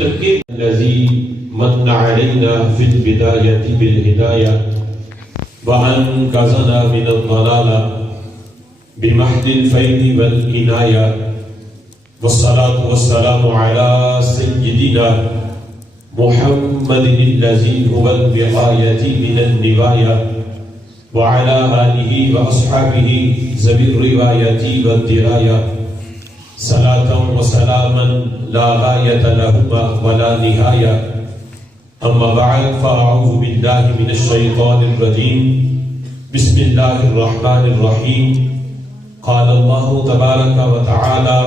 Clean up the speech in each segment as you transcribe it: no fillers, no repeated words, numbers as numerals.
وسلم کے الذي من علينا في البداية بالهداية وأنقذنا من الضلال بمحض الفيض والعناية والصلاة والسلام على سيدنا محمد الذي هو الوقاية من النباية وعلى آله وأصحابه ذوي الرواية والدراية صلاة وسلاما لا غاية لهما ولا نهاية. أما بعد فأعوذ بالله من الشيطان الرجيم. بسم الله الرحمن الرحيم. قال الله تبارك وتعالى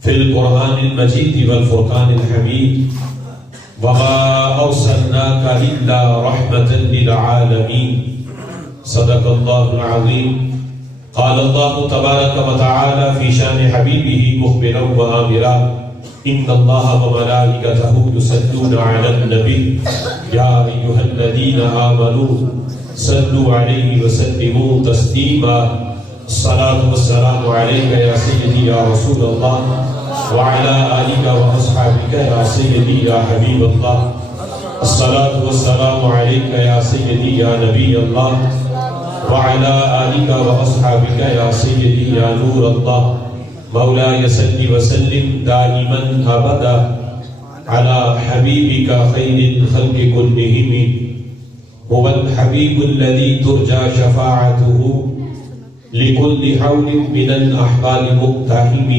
في القرآن المجيد والفرقان الحميد وما أرسلناك إلا رحمة للعالمين. صدق الله العظيم. قال الله تبارك وتعالى في شان حبيبه مخبرا وآمرا إن الله وملائكته يصلون على النبي يا أيها الذين آمنوا صلوا عليه وسلموا تسليما. الصلاة والسلام عليك يا سيدي يا رسول الله وعلى آلك وأصحابك يا سيدي يا حبيب الله. الصلاة والسلام عليك يا سيدي يا نبي الله وعلى آلك وأصحابك يا سيدي يا نور الله. مولاي صل وسلم دائما أبدا على حبيبك خير الخلق كلهم. هو الحبيب الذي ترجى شفاعته لكل حول من الأحوال مقتحم.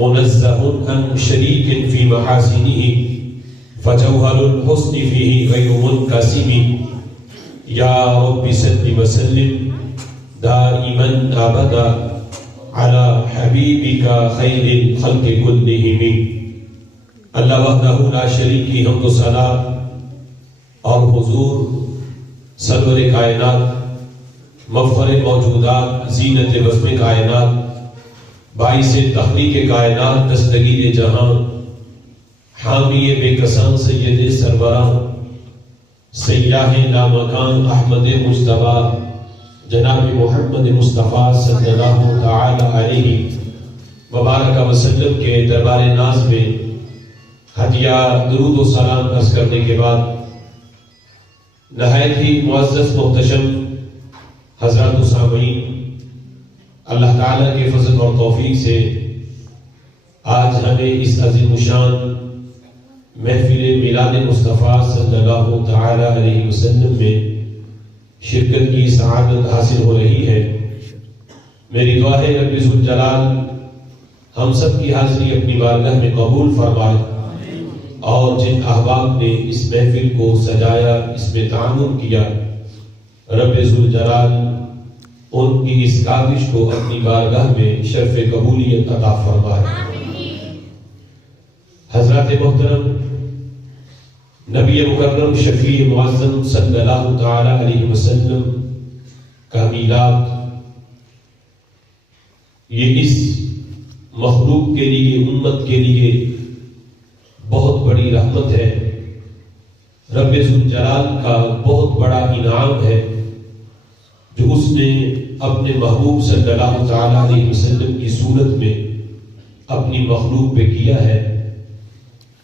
منزه عن شريك في محاسنه فجوهر الحسن فيه غير منقسم. یا رب صل وسلم دائما ابدا على حبیبک خیر الخلق کلہم. اللہ وحدہ لا شریک کی حمد و ثنا اور حضور سرور کائنات مفخر موجودات زینت وزم کائنات باعث تخلیق کائنات دستگیر جہاں حامی بے کساں سید سربراں سیاہ لامکان احمد مجتبیٰ جناب محمد مصطفیٰ صلی اللہ تعالی علیہ وبارک وسلم کے دربار ناز میں ہدیہ درود و سلام عرض کرنے کے بعد نہایت ہی معزز محتشم حضرات و سامعین، اللہ تعالیٰ کے فضل اور توفیق سے آج ہمیں اس عظیم الشان محفل میلاد مصطفیٰ صلی اللہ تعالی علیہ وسلم میں شرکت کی سعادت حاصل ہو رہی ہے. میری دعا ہے رب ذوالجلال ہم سب کی حاضری اپنی بارگاہ میں قبول فرمائے اور جن احباب نے اس محفل کو سجایا، اس میں تعاون کیا، رب ذوالجلال ان کی اس کاوش کو اپنی بارگاہ میں شرف قبولیت عطا فرمائے. حضرات محترم، نبی مکرم شفیع معظم صلی اللہ تعالی علیہ وسلم کا میلاد یہ اس مخلوق کے لیے، امت کے لیے بہت بڑی رحمت ہے، رب ذوالجلال کا بہت بڑا انعام ہے جو اس نے اپنے محبوب صلی اللہ تعالی علیہ وسلم کی صورت میں اپنی مخلوق پہ کیا ہے.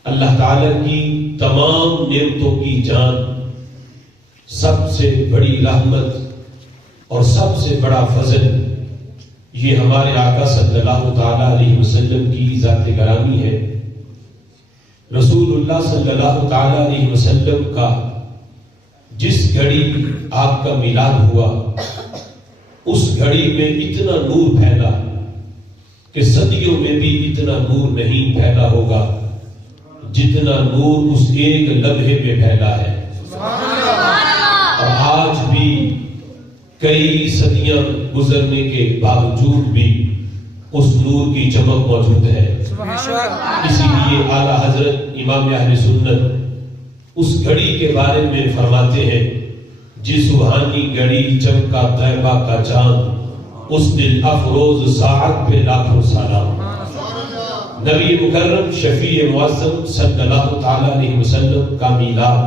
اللہ تعالیٰ کی تمام نعمتوں کی جان، سب سے بڑی رحمت اور سب سے بڑا فضل یہ ہمارے آقا صلی اللہ تعالی علیہ وسلم کی ذات گرامی ہے. رسول اللہ صلی اللہ تعالی علیہ وسلم کا جس گھڑی آپ کا میلاد ہوا اس گھڑی میں اتنا نور پھیلا کہ صدیوں میں بھی اتنا نور نہیں پھیلا ہوگا جتنا نور اس ایک لمحے میں پھیلا ہے. اور آج بھی کئی صدیاں گزرنے کے باوجود بھی اس نور کی چمک موجود ہے. اسی لیے اعلیٰ حضرت امام اہل سنت اس گھڑی کے بارے میں فرماتے ہیں، جس سبحانی گھڑی چمکا طیبہ کا چاند، اس دل افروز ساعت پہ لاکھوں سلام. نبی مکرم شفیع معظم صلی اللہ تعالی علیہ وسلم کا میلاد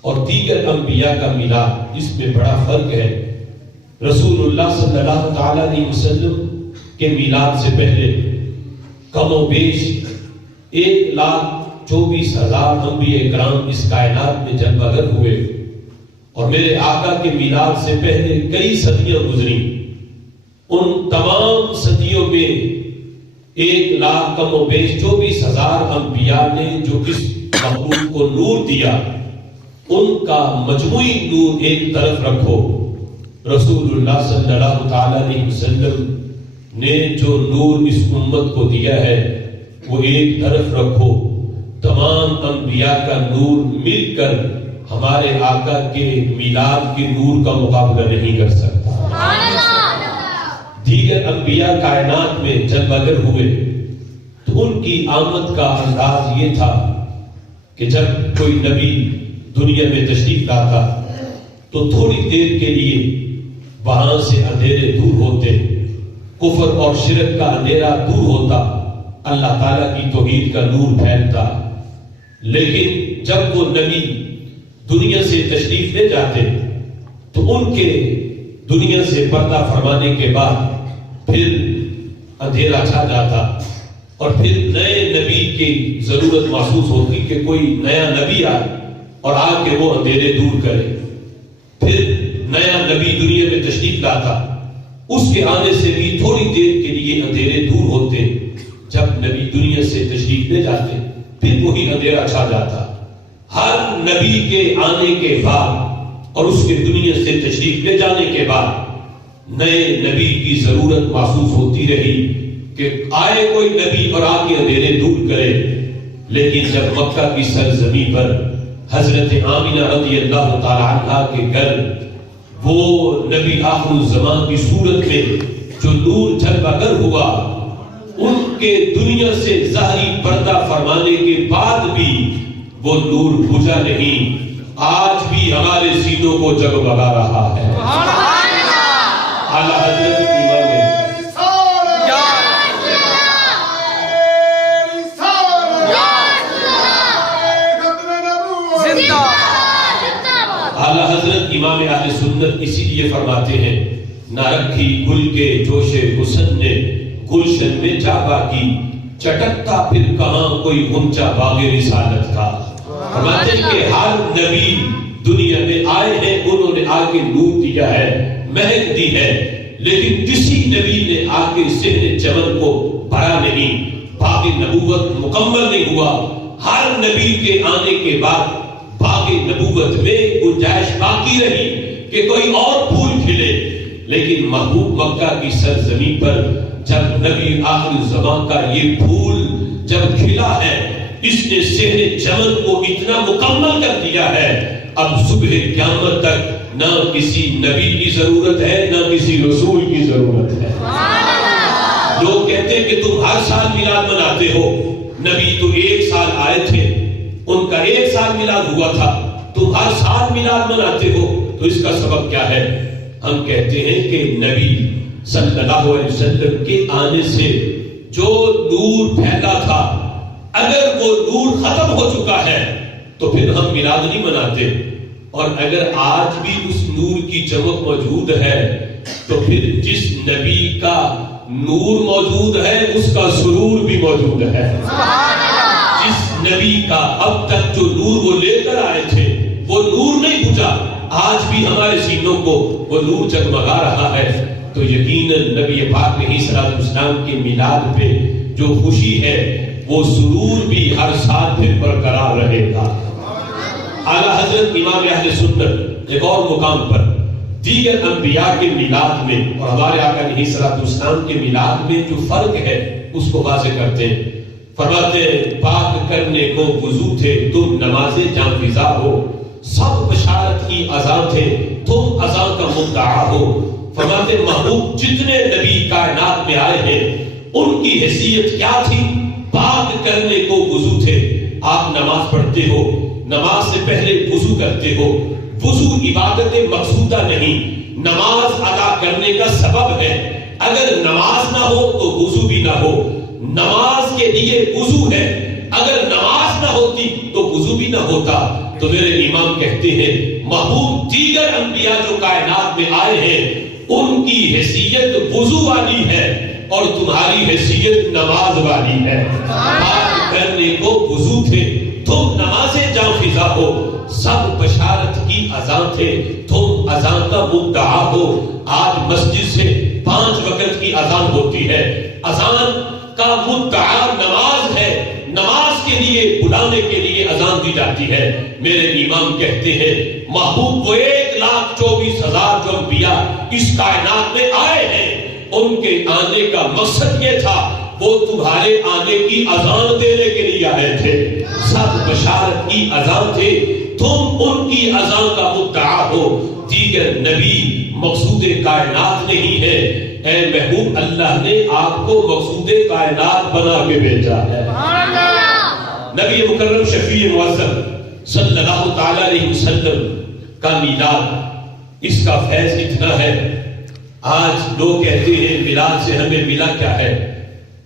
اور دیگر انبیاء کا میلاد، اس میں بڑا فرق ہے. رسول اللہ صلی اللہ تعالی علیہ وسلم کے میلاد سے پہلے کم و بیش 1,64,000 24,000 انبیاء کرام اس کائنات میں جلوہ گر ہوئے، اور میرے آقا کے میلاد سے پہلے کئی صدیاں گزری. ان تمام صدیوں میں 1 لاکھ کم و بیش 24,000 انبیاء نے جو اس مخلوق کو نور دیا، ان کا مجموعی نور ایک طرف رکھو. رسول اللہ صلی اللہ تعالی علیہ وسلم نے جو نور اس امت کو دیا ہے وہ ایک طرف رکھو. تمام انبیاء کا نور مل کر ہمارے آقا کے میلاد کے نور کا مقابلہ نہیں کر سکتا. دیگر انبیاء کائنات میں جلوہ گر ہوئے تو ان کی آمد کا انداز یہ تھا کہ جب کوئی نبی دنیا میں تشریف لاتا تو تھوڑی دیر کے لیے وہاں سے اندھیرے دور ہوتے، کفر اور شرک کا اندھیرا دور ہوتا، اللہ تعالیٰ کی توحید کا نور پھیلتا. لیکن جب وہ نبی دنیا سے تشریف لے جاتے تو ان کے دنیا سے پردہ فرمانے کے بعد پھر اندھیرا چھا جاتا، اور پھر نئے نبی کی ضرورت محسوس ہوتی کہ کوئی نیا نبی آئے اور آ کے وہ اندھیرے دور کرے. پھر نیا نبی دنیا میں تشریف لاتا، اس کے آنے سے بھی تھوڑی دیر کے لیے اندھیرے دور ہوتے. جب نبی دنیا سے تشریف لے جاتے پھر وہی اندھیرا چھا جاتا. ہر نبی کے آنے کے بعد اور اس کے دنیا سے تشریف لے جانے کے بعد نئے نبی کی ضرورت محسوس ہوتی رہی کہ آئے کوئی نبی اور آ کے اندھیرے دور کرے. لیکن جب مکہ کی سرزمین پر حضرت آمینہ رضی اللہ تعالی عنہا کے گھر وہ نبی آخر الزمان کی صورت میں جو نور جلوہ گر ہوا، ان کے دنیا سے ظاہری پردہ فرمانے کے بعد بھی وہ نور بجھا نہیں، آج بھی ہمارے سینوں کو جگمگا رہا ہے. اعلیٰ حضرت امام اعلیٰ حضرت امام اہل سنت اسی لیے فرماتے ہیں، نہ رکھی گل کے جوش حسن نے گلشن میں جا باقی، چٹکتا پھر کہاں کوئی غنچہ باغ رسالت کا. فرماتے ہیں کہ ہر نبی دنیا میں آئے ہیں، انہوں نے آگے نور دیا ہے، مہک دی ہے، لیکن کسی نبی نے آگے صحن چمن کو بھرا نہیں، باغ نبوت مکمل نہیں ہوا. ہر نبی کے آنے کے بعد باغ نبوت میں گنجائش باقی رہی کہ کوئی اور پھول کھلے. لیکن محبوب مکہ کی سرزمین پر جب نبی آخر زمان کا یہ پھول جب کھلا ہے، اس نے صحن چمن کو اتنا مکمل کر دیا ہے، اب صبح قیامت تک نہ کسی نبی کی ضرورت ہے نہ کسی رسول کی ضرورت ہے. لوگ کہتے ہیں کہ تم ہر سال میلاد مناتے ہو، نبی تو 1 سال آئے تھے، ان کا 1 سال میلاد ہوا تھا، تم ہر سال میلاد مناتے ہو، تو اس کا سبب کیا ہے؟ ہم کہتے ہیں کہ نبی صلی اللہ علیہ وسلم کے آنے سے جو نور پھیلا تھا، اگر وہ نور ختم ہو چکا ہے تو پھر ہم میلاد نہیں مناتے. اور اگر آج بھی اس نور کی چمک موجود ہے تو پھر جس نبی کا نور موجود ہے اس کا سرور بھی موجود ہے. جس نبی کا اب تک جو نور وہ لے کر آئے تھے وہ نور نہیں بجھا، آج بھی ہمارے سینوں کو وہ نور جگمگا رہا ہے. تو یقیناً نبی پاک علیہ الصلوۃ والسلام کے میلاد پہ جو خوشی ہے وہ سرور بھی ہر سال پھر برقرار رہے گا. اعلیٰ حضرت امام اہل سنت ایک اور مقام پر دیگر انبیاء کے میلاد میں اور ہمارے آقا علیہ الصلوۃ والسلام کے میلاد میں جو فرق ہے اس کو واضح کرتے ہیں. فرماتے ہیں پاک کرنے کو وضو تھے تم نماز جاں فضا ہو، سب بشارت کی اذان تھے تم اذان کا مدعا ہو. فرماتے محبوب جتنے نبی کائنات میں آئے ہیں ان کی حیثیت کیا تھی؟ پاک کرنے کو وضو تھے. آپ نماز پڑھتے ہو، نماز سے پہلے وضو کرتے ہو. وضو عبادت مقصودہ نہیں، نماز ادا کرنے کا سبب ہے. اگر نماز نہ ہو تو وضو بھی نہ ہو. نماز کے لیے وضو ہے، اگر نماز نہ ہوتی تو وضو بھی نہ ہوتا. تو میرے امام کہتے ہیں محبوب دیگر انبیاء جو کائنات میں آئے ہیں ان کی حیثیت وضو والی ہے اور تمہاری حیثیت نماز والی ہے. پاک کرنے کو وضو تھے تھے تم اذان کا مدعا ہو. آج مسجد سے 5 وقت کی اذان ہوتی ہے. اذان کا مدعا نماز ہے. نماز کے لیے بلانے کے لیے اذان دی جاتی ہے. میرے امام کہتے ہیں محبوب کو 1,24,000 جو انبیاء اس کائنات میں آئے ہیں ان کے آنے کا مقصد یہ تھا وہ تمہارے آنے کی اذان دینے کے لیے آئے تھے. سب بشارت کی اذان تھے. تم ان کی اذان کا مدعا ہو. دیگر نبی مقصود کائنات نہیں ہے. اے محبوب اللہ نے آپ کو مقصود کائنات بنا کے بھیجا ہے. نبی مکرم شفیع معظم صلی اللہ تعالی علیہ وسلم کا میلاد اس کا فیض اتنا ہے. آج لوگ کہتے ہیں میلاد سے ہمیں ملا کیا ہے.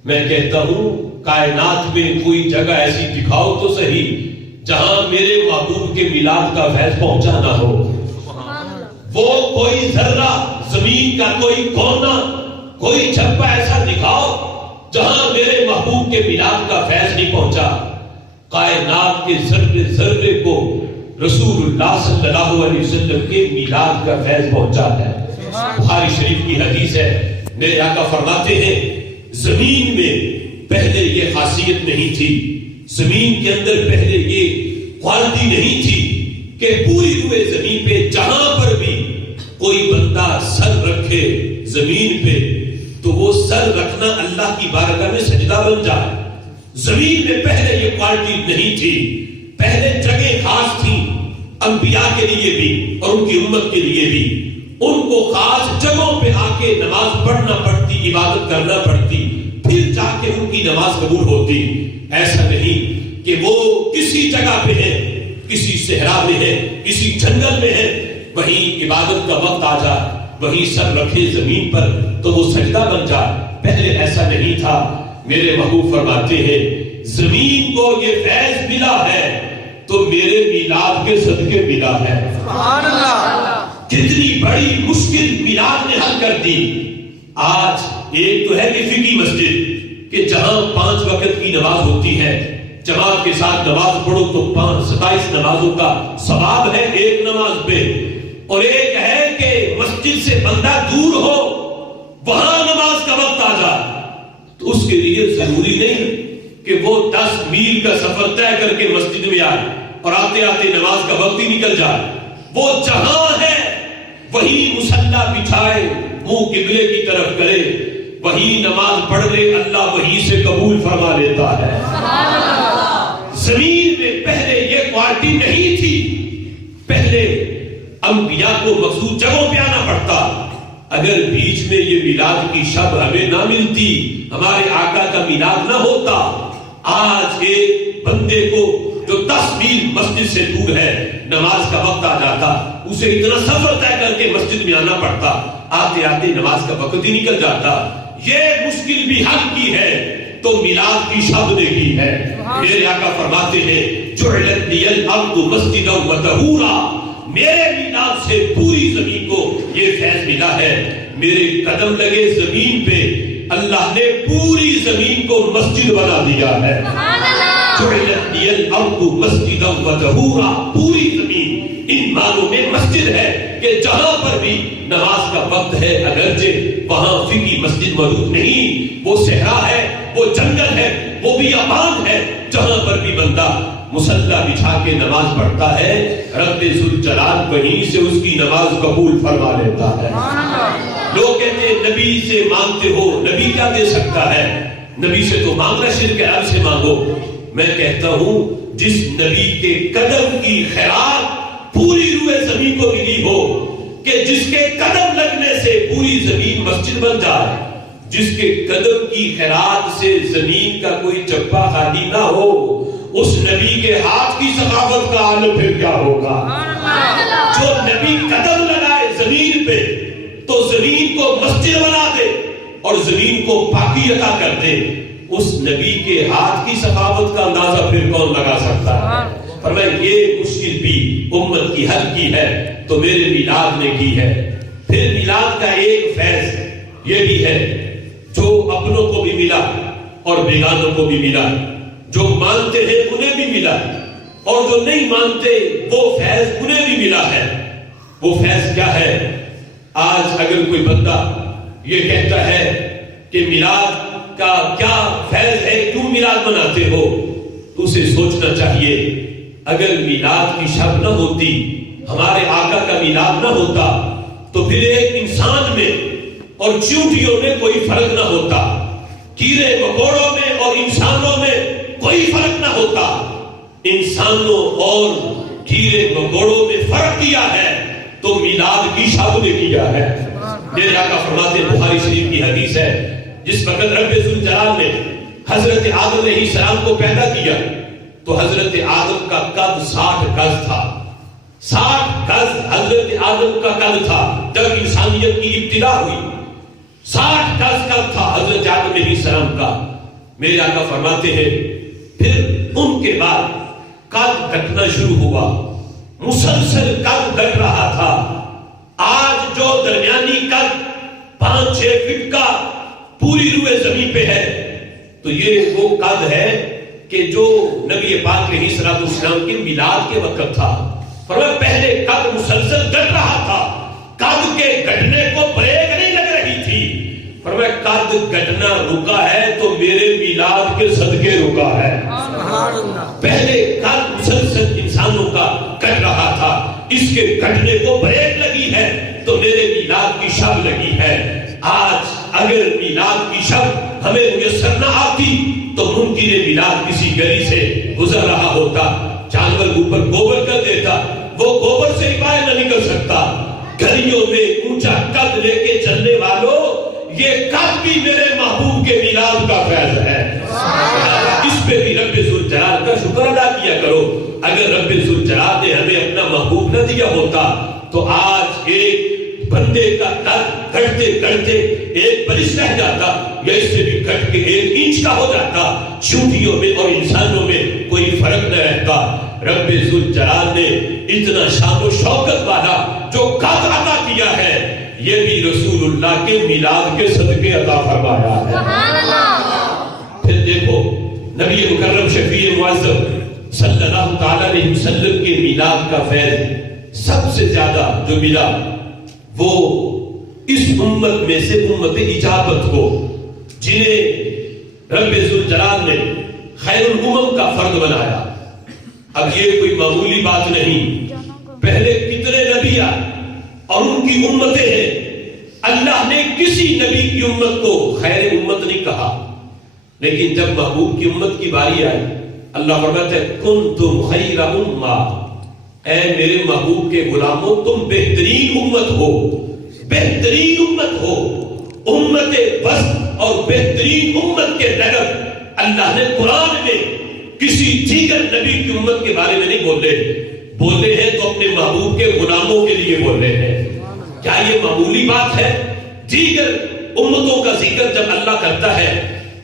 میں کہتا ہوں کائنات میں کوئی جگہ ایسی دکھاؤ تو صحیح جہاں میرے محبوب کے میلاد کا فیض پہنچا نہ ہو. وہ کوئی ذرہ زمین کا کوئی کونا کوئی چھپا ایسا دکھاؤ جہاں میرے محبوب کے میلاد کا فیض نہیں پہنچا. کائنات کے ذرے ذرے کو رسول اللہ صلی اللہ علیہ وسلم کے میلاد کا فیض پہنچا ہے. بخاری شریف کی حدیث ہے میرے آقا فرماتے ہیں زمین میں پہلے یہ خاصیت نہیں تھی. زمین کے اندر پہلے یہ کوالٹی نہیں تھی کہ پوری روئے زمین پہ جہاں پر بھی کوئی بندہ سر رکھے زمین پہ تو وہ سر رکھنا اللہ کی بارگاہ میں سجدہ بن جائے. زمین میں پہلے یہ کوالٹی نہیں تھی. پہلے جگہ خاص تھی انبیاء کے لیے بھی اور ان کی امت کے لیے بھی. ان کو خاص جگہوں پہ آ کے نماز پڑھنا پڑتی, عبادت کرنا پڑتی, پھر جا کے ان کی نماز قبول ہوتی. ایسا نہیں کہ وہ کسی جگہ پہ ہے, کسی صحرا میں ہے, کسی جنگل میں ہے, وہیں عبادت کا وقت آ جائے وہیں سر رکھے زمین پر تو وہ سجدہ بن جائے. پہلے ایسا نہیں تھا. میرے محبوب فرماتے ہیں زمین کو یہ فیض ملا ہے تو میرے میلاد کے صدقے ملا ہے. سبحان اللہ. کتنی بڑی مشکل میلاد نے حل کر دی. آج ایک تو ہے کہ فقہی مسجد کہ جہاں 5 وقت کی نماز ہوتی ہے جماعت کے ساتھ نماز پڑھو تو 27 نمازوں کا ثواب ہے ایک نماز پہ. اور ایک ہے کہ مسجد سے بندہ دور ہو وہاں نماز کا وقت آ جائے تو اس کے لیے ضروری نہیں کہ وہ 10 میل کا سفر طے کر کے مسجد میں آئے اور آتے آتے نماز کا وقت ہی نکل جائے. وہ جہاں ہے وہیں مصلی بچھائے منہ قبلے کی طرف کرے وہیں نماز پڑھ لے اللہ وہیں سے قبول فرما لیتا ہے. زمین میں پہلے یہ کوالٹی نہیں تھی. پہلے انبیاء کو مخصوص جگہوں پہ آنا پڑتا. اگر بیچ میں یہ میلاد کی شب ہمیں نہ ملتی, ہمارے آقا کا میلاد نہ ہوتا, آج ایک بندے کو جو 10 میل مسجد سے دور ہے نماز کا وقت آ جاتا, اسے اتنا سفر طے کر کے مسجد میں آنا پڑتا, آتے آتے نماز کا وقت ہی نکل جاتا. یہ مشکل بھی حل کی ہے تو میلاد کی شب نے کی ہے. میرے آقا فرماتے ہیں جعلت لی الارض مسجدا وطہورا, میرے میلاد سے پوری زمین کو یہ فیض ملا ہے. میرے قدم لگے زمین پہ اللہ نے پوری زمین کو مسجد بنا دیا ہے. جعلت لی الارض مسجدا وطہورا, پوری زمین ان معنوں میں مسجد ہے کہ جہاں پر بھی نماز کا وقت ہے اگرچہ وہاں فقہی مسجد موجود نہیں, وہ صحرا ہے, وہ جنگل ہے, وہ بھی آباد ہے, جہاں پر بھی بندہ مصلی بچھا کے نماز پڑھتا ہے رب ذوالجلال وہیں سے اس کی نماز قبول فرما لیتا ہے. لوگ کہتے ہیں نبی سے مانگتے ہو, نبی کیا دے سکتا ہے, نبی سے تو مانگنا شرک ہے, رب سے مانگو. میں کہتا ہوں جس نبی کے قدم کی خیرات پوری روئے زمین کو ملی ہو کہ جس کے قدم لگنے سے پوری زمین مسجد بن جائے, جس کے قدم کی خیرات سے زمین کا کوئی چپا خالی نہ ہو, اس نبی کے ہاتھ کی ثقافت کا عالم پھر کیا ہوگا. جو نبی قدم لگائے زمین پہ تو زمین کو مسجد بنا دے اور زمین کو پاکی عطا کر دے, اس نبی کے ہاتھ کی ثقافت کا اندازہ پھر کون لگا سکتا ہے. فرمایا یہ مشکل بھی امت کی حل کی ہے تو میرے میلاد نے کی ہے. پھر میلاد کا ایک فیض یہ بھی ہے جو اپنوں کو بھی ملا اور بیگانوں کو بھی ملا, جو مانتے ہیں انہیں بھی ملا اور جو نہیں مانتے وہ فیض انہیں بھی ملا ہے. وہ فیض کیا ہے؟ آج اگر کوئی بندہ یہ کہتا ہے کہ میلاد کا کیا فیض ہے، کیوں میلاد مناتے ہو، تو اسے سوچنا چاہیے اگر میلاد کی شب نہ ہوتی، ہمارے آقا کا میلاد نہ ہوتا، تو پھر ایک انسان میں اور چیونٹیوں میں کوئی فرق نہ ہوتا، کیڑے مکوڑوں میں اور انسانوں میں کوئی فرق نہ ہوتا۔ انسانوں اور کیڑے مکوڑوں میں فرق کیا ہے تو میلاد کی شب نے کیا ہے۔ میرے آقا فرماتے ہیں، بخاری شریف کی حدیث ہے، جس وقت رب ذوالجلال نے حضرت آدم علیہ السلام کو پیدا کیا تو حضرت آدم کا قد 60 گز تھا۔ 60 گز حضرت آدم کا قد تھا جب انسانیت کی ابتدا ہوئی۔ 60 گز قد تھا حضرت آدم علیہ السلام کا۔ میرے آقا فرماتے ہیں پھر ان کے بعد قد گھٹنا شروع ہوا، مسلسل قد گھٹ رہا تھا۔ آج جو درمیانی قد 5-6 فٹ کا پوری روئے زمین پہ ہے، تو یہ وہ قد ہے کہ جو نبی پاک علیہ السلام کے میلاد کے وقت تھا۔ فرمایا پہلے قد مسلسل گھٹ رہا تھا، قد کے گھٹنے کو بریک نہیں لگ رہی تھی۔ فرمایا قد گھٹنا رکا ہے تو میرے میلاد کے صدقے رکا ہے۔ پہلے قد مسلسل انسانوں کا گھٹ رہا تھا، اس کے گھٹنے کو بریک لگی ہے تو میرے میلاد کی شب لگی ہے۔ آج اگر میلاد کی شب ہمیں میسر نہ آتی تو ممکن ہے میلاد کسی گلی سے گزر رہا ہوتا، جانور اوپر گوبر کر دیتا، وہ گوبر سے ہی باہر نہ نکل سکتا۔ گلیوں میں اونچا قد لے کے چلنے والوں، یہ قد بھی میرے محبوب کے میلاد کا فیض ہے۔ اس پہ بھی رب ذوالجلال کا شکر ادا کیا کرو۔ اگر رب ذوالجلال نے ہمیں اپنا محبوب نہ دیا ہوتا تو آج ایک بندے کا قد گھٹتے گھٹتے ایک برس رہ جاتا، یا اس سے بھی گھٹ کے 1 انچ کا ہو جاتا۔ چونٹیوں میں اور انسانوں میں کوئی فرق نہ رہتا۔ رب ذوالجلال نے اتنا شان و شوکت والا جو قد عطا کیا ہے، یہ بھی رسول اللہ کے میلاد کے صدقے عطا فرمایا ہے۔ پھر دیکھو نبی مکرم شفیع معظم صلی اللہ تعالی علیہ وسلم کے میلاد کا فیض سب سے زیادہ جو ملا وہ اس امت میں سے امت اجابت کو، جنہیں رب ذوالجلال نے خیر الامم کا فرد بنایا۔ اب یہ کوئی معمولی بات نہیں، پہلے کتنے نبی آئے اور ان کی امتیں ہیں، اللہ نے کسی نبی کی امت کو خیر امت نہیں کہا، لیکن جب محبوب کی امت کی باری آئی، اللہ فرماتا ہے کنتم خیر امہ، اے میرے محبوب کے غلاموں تم بہترین امت ہو، بہترین امت ہو۔ امت وسط اور بہترین امت کے لقب اللہ نے قرآن میں کسی دیگر نبی کی امت کے بارے میں نہیں بولے ہیں تو اپنے محبوب کے غلاموں کے لیے بولے ہیں۔ کیا یہ معمولی بات ہے؟ دیگر امتوں کا ذکر جب اللہ کرتا ہے،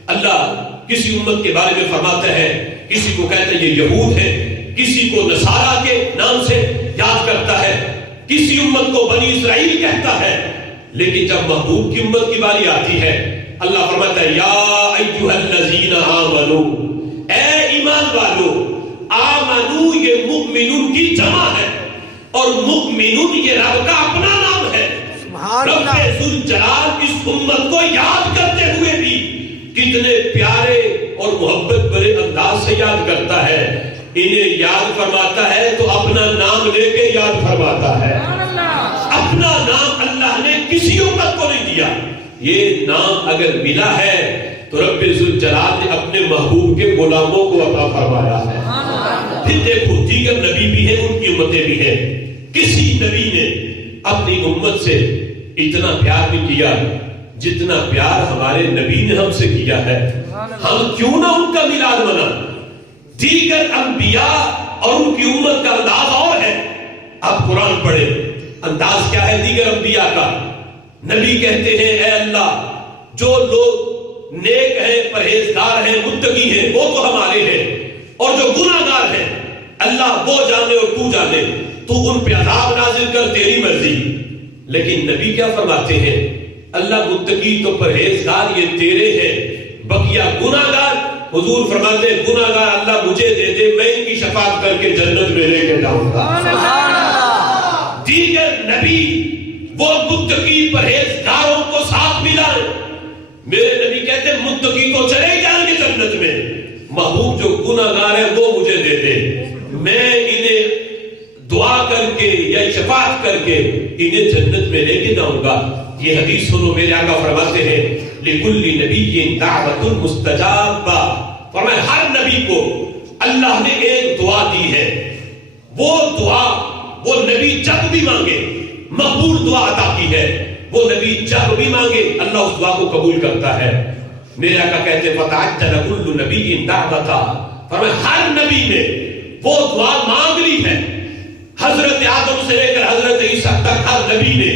اللہ کسی امت کے بارے میں فرماتا ہے، کسی کو کہتا ہے یہ یہود ہے، کسی کو نصارہ کے نام سے یاد کرتا ہے، کسی امت کو بنی اسرائیل کہتا ہے، لیکن جب محبوب کی امت کی باری آتی ہے اللہ فرماتا ہے یا ایھا الذین آمنو، اے ایمان والو۔ آمنو یہ مؤمنون کی جمع ہے اور مؤمنون یہ رب کا اپنا نام ہے۔ رب ذوالجلال اس امت کو یاد کرتے ہوئے بھی کتنے پیارے اور محبت بھرے انداز سے یاد کرتا ہے۔ انہیں یاد فرماتا ہے تو اپنا نام لے کے یاد فرماتا ہے۔ اپنا نام اللہ نے کسی امت کو نہیں دیا، یہ نام اگر ملا ہے تو رب ذوالجلال نے اپنے محبوب کے غلاموں کو عطا فرمایا ہے۔ پھر دیکھو دیگر نبی بھی ہیں، ان کی امتیں بھی ہیں، کسی نبی نے اپنی امت سے اتنا پیار نہیں کیا جتنا پیار ہمارے نبی نے ہم سے کیا ہے۔ ہم کیوں نہ ان کا میلاد منائیں؟ دیگر انبیاء اور ان کی امت کا انداز اور ہے۔ اب قرآن پڑھے، انداز کیا ہے دیگر انبیاء کا؟ نبی کہتے ہیں اے اللہ جو لوگ نیک ہیں، پرہیزگار ہیں، متقی ہیں، وہ تو ہمارے ہیں، اور جو گناہگار ہیں اللہ وہ جانے اور تو جانے، تو ان پہ عذاب نازل کر، تیری مرضی۔ لیکن نبی کیا فرماتے ہیں؟ اللہ متقی تو پرہیزگار یہ تیرے ہیں، بقیہ گناہگار حضور فرماتے ہیں گناہگار اللہ مجھے دے دے، میں ان کی شفاعت کر کے جنت میں لے کے جاؤں گا۔ دیگر نبی وہ متقی پرہیزگاروں کو ساتھ ملائیں. میرے نبی کہتے ہیں متقی تو چلے جائیں گے جنت میں، محبوب جو گناہگار ہیں وہ مجھے دے دے، میں انہیں دعا کر کے یا شفاعت کر کے انہیں جنت میں لے کے جاؤں گا. یہ حدیث سنو، میرے آقا فرماتے ہیں لِكُلِّ نَبِيٍّ دَعْوَةٌ مُسْتَجَابَةٌ. فرمایا ہر نبی کو اللہ نے ایک دعا دی ہے، وہ دعا وہ نبی جب بھی مانگے مقبول دعا عطا کی ہے. وہ نبی جب بھی مانگے اللہ اس دعا کو قبول کرتا ہے. میرے آقا کہتے ہیں فَتَعَجَّلَ كُلُّ نَبِيٍّ دَعْوَةً. فرمایا ہر نبی نے وہ دعا مانگ لی ہے. حضرت آدم سے لے کر حضرت عیسیٰ تک ہر نبی نے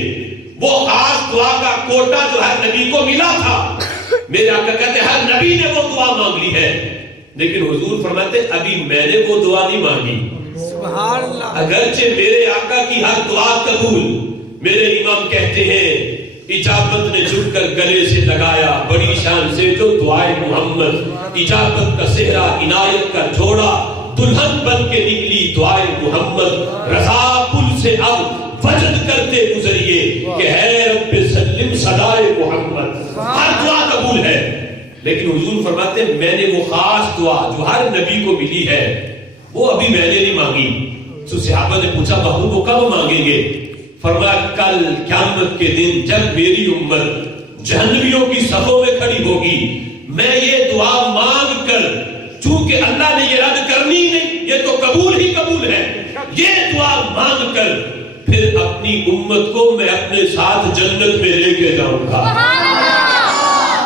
وہ خاص دعا کا کوٹا جو ہر نبی کو ملا تھا، میرے آقا کہتے ہیں ہر نبی نے وہ دعا مانگ لی ہے. لیکن حضور فرماتے ہیں ابھی میں نے وہ دعا نہیں مانگی. سبحان اللہ. اگرچہ میرے آقا کی ہر دعا قبول. میرے امام کہتے ہیں اجابت نے جھک کر گلے سے لگایا بڑی شان سے جو دعائے محمد، اجابت کا صحرا عنایت کا جھوڑا دلہن بن کے نکلی دعائے محمد. رضا پل سے اب وجد کرتے گزریے کہ ہے رب سلم صدائے محمد. ہر دعا قبول ہے. لیکن حضور فرماتے ہیں میں نے وہ خاص دعا جو ہر نبی کو ملی ہے وہ ابھی میں نے نہیں مانگی. تو صحابہ نے پوچھا محبوب وہ کب مانگیں گے؟ فرمایا کل قیامت کے دن جب میری امت جہنمیوں کی صفوں میں کھڑی ہوگی، میں یہ دعا مانگ کر، چونکہ اللہ نے یہ رد کرنی نہیں، یہ تو قبول ہی قبول ہے، یہ دعا مانگ کر پھر اپنی امت کو میں اپنے ساتھ جنت میں لے کے جاؤں گا.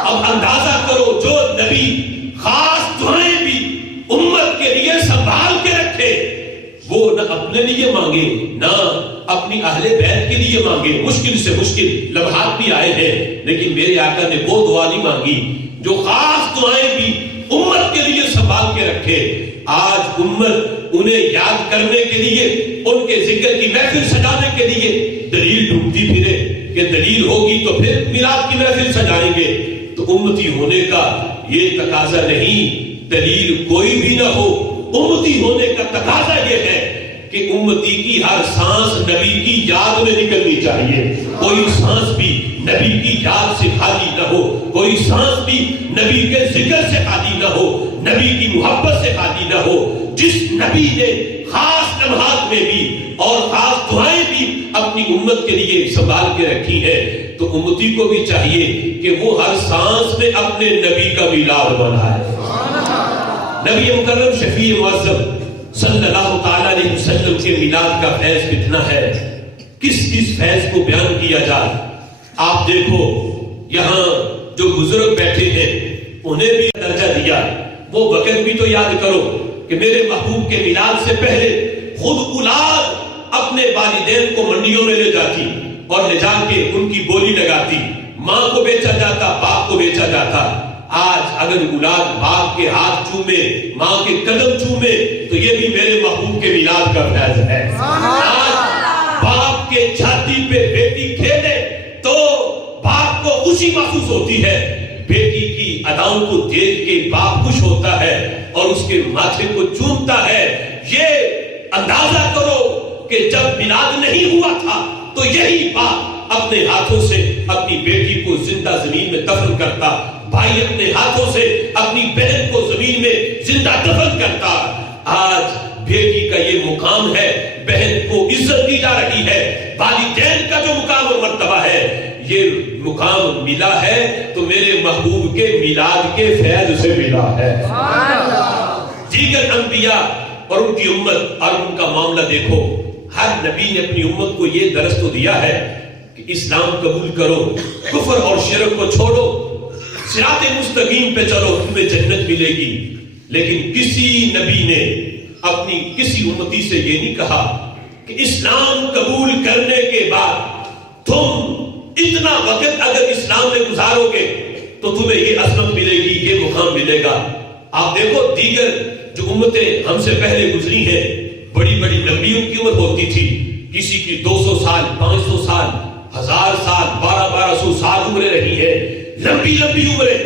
اب اندازہ کرو جو نبی خاص دعائیں بھی امت کے لیے سنبھال کے رکھے، وہ نہ اپنے لیے مانگے نہ اپنی اہل بیت کے لیے مانگے. مشکل سے مشکل لمحات بھی آئے ہیں لیکن میرے آقا نے وہ دعا نہیں مانگی جو خاص دعائیں بھی امت کے لیے سنبھال کے رکھے. آج امت انہیں یاد کرنے کے لیے، ان کے ذکر کی محفل سجانے کے لیے دلیل ڈھونڈتی پھرے کہ دلیل ہوگی تو پھر میلاد کی محفل سجائیں گے. تو امتی ہونے کا یہ تقاضا نہیں دلیل کوئی بھی نہ ہو. امتی ہونے کا تقاضا یہ ہے کہ امتی کی ہر سانس نبی کی یاد میں نکلنی چاہیے. کوئی سانس بھی نبی کی یاد سے خالی نہ ہو، کوئی سانس بھی نبی کے ذکر سے خالی نہ ہو، نبی کی محبت سے خالی نہ ہو. جس نبی نے خاص لمحات میں بھی اور خاص دعائیں بھی اپنی امت کے لیے سنبھال کے رکھی ہے تو امتی کو بھی چاہیے کہ وہ ہر سانس میں اپنے نبی کا میلاد منائے. نبی مکرم شفیع معظم صلی اللہ تعالی علیہ وسلم کے میلاد کا فیض کتنا ہے، کس فیض کو بیان کیا جائے. آپ دیکھو یہاں جو بزرگ بیٹھے ہیں انہیں بھی درجہ دیا. وہ وقت بھی تو یاد کرو کہ میرے محبوب کے میلاد سے پہلے خود اولاد اپنے والدین کو منڈیوں میں لے جاتی اور لے جا کے ان کی بولی لگاتی. ماں کو بیچا جاتا، باپ کو بیچا جاتا. آج اگر اولاد باپ کے ہاتھ چومے، ماں کے قدم چومے تو یہ بھی میرے محبوب کے میلاد کا فیض ہے. آج باپ کے چھاتی پہ بیٹی کھیلے تو باپ کو خوشی محسوس ہوتی ہے. بیٹی کی اداؤں کو دیکھ کے باپ خوش ہوتا ہے اور اس کے ماتھے کو چومتا ہے. یہ اندازہ کرو کہ جب میلاد نہیں ہوا تھا تو یہی باپ اپنے ہاتھوں سے اپنی بیٹی کو زندہ زمین میں دفن کرتا، بھائی اپنے ہاتھوں سے اپنی بہن کو زمین میں زندہ دفن کرتا. آج بیٹی کا یہ مقام ہے، بہن کو عزت دی جا رہی ہے. والدین کا جو مقام اور مرتبہ ہے یہ مقام ملا ہے تو میرے محبوب کے میلاد کے فیض سے ملا ہے. دیگر انبیاء اور ان کی امت اور ان کا معاملہ دیکھو. ہر نبی نے اپنی امت کو یہ درس تو دیا ہے کہ اسلام قبول کرو، کفر اور شرک کو چھوڑو، صراط مستقیم پہ چلو، تمہیں جنت ملے گی. لیکن کسی نبی نے اپنی کسی امتی سے یہ نہیں کہا کہ اسلام قبول کرنے کے بعد تم اتنا وقت اگر اسلام میں گزارو گے تو تمہیں یہ عظمت ملے گی، یہ مقام ملے گا. آپ دیکھو دیگر جو امتیں ہم سے پہلے گزری ہیں بڑی بڑی لمبی ان کی عمر ہوتی تھی. کسی کی 200 سال، 500 سال، 1000 سال، 1200 سال عمریں رہی ہے، لمبی لمبی عمریں.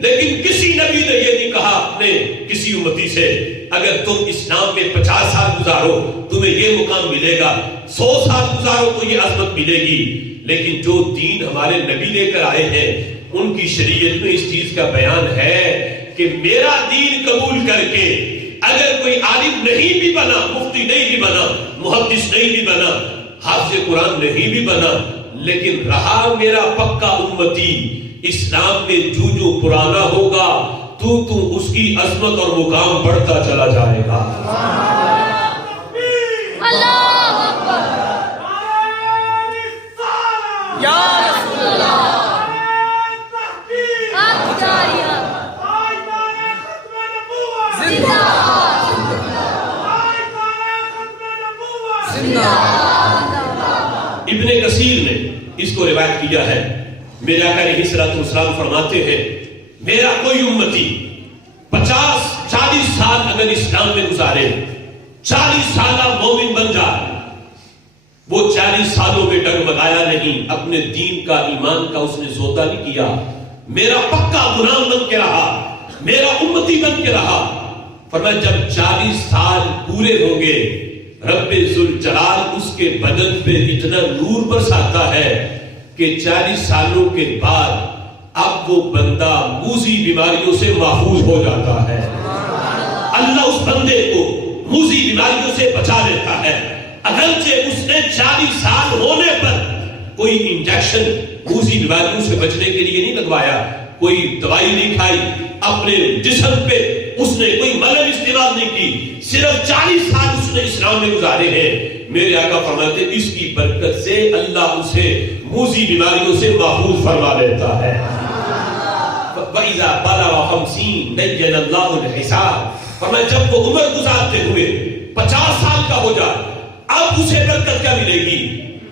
لیکن کسی نبی نے یہ نہیں کہا اپنے کسی امتی سے اگر تم اسلام میں 50 سال گزارو تمہیں یہ مقام ملے گا، 100 سال گزارو تو یہ عظمت ملے گی. لیکن جو دین ہمارے نبی لے کر آئے ہیں ان کی شریعت میں اس چیز کا بیان ہے کہ میرا دین قبول کر کے اگر کوئی عالم نہیں بھی بنا، مفتی نہیں بھی بنا، محدث نہیں بھی بنا، حافظ قرآن نہیں بھی بنا، لیکن رہا میرا پکا امتی، اسلام میں جو پرانا ہوگا تو اس کی عظمت اور مقام بڑھتا چلا جائے گا. اللہ اکبر یا رسول اللہ ابن کثیر نے اس کو روایت کیا ہے. میرے آقا علیہ الصلوۃ والسلام فرماتے ہیں میرا کوئی امتی 50-40 سال اگر اسلام میں گزارے، 40 سالہ مومن بن جائے، وہ 40 سالوں میں ڈگمگایا نہیں، اپنے دین کا ایمان کا اس نے سودا نہیں کیا، میرا پکا غلام بن کے رہا، میرا امتی بن کے رہا. فرمایا جب 40 سال پورے ہوں گے رب ذوالجلال اس کے بدن پہ اتنا نور برساتا ہے کہ 40 سالوں کے بعد اب وہ بندہ موذی بیماریوں سے محفوظ ہو جاتا ہے. اللہ اس بندے کو موذی بیماریوں سے بچا لیتا ہے. اگرچہ اس نے 40 سال ہونے پر کوئی انجیکشن موذی بیماریوں سے بچنے کے لیے نہیں لگوایا، کوئی دوائی نہیں کھائی، اپنے جسم پہ اس نے کوئی ملم استعمال نہیں کی، صرف 40 سال اس نے اسلام میں گزارے ہیں. میرے آقا فرماتے اس کی برکت سے اللہ اسے موذی بیماریوں سے محفوظ فرما لیتا ہے. وَإِذَا بَلَغَ 50 نَيَّنَ اللَّهُ الْحِسَابَ. فرمایا جب وہ عمر گزارتے ہوئے 50 سال کا ہو جائے اب اسے برکت کیا ملے گی؟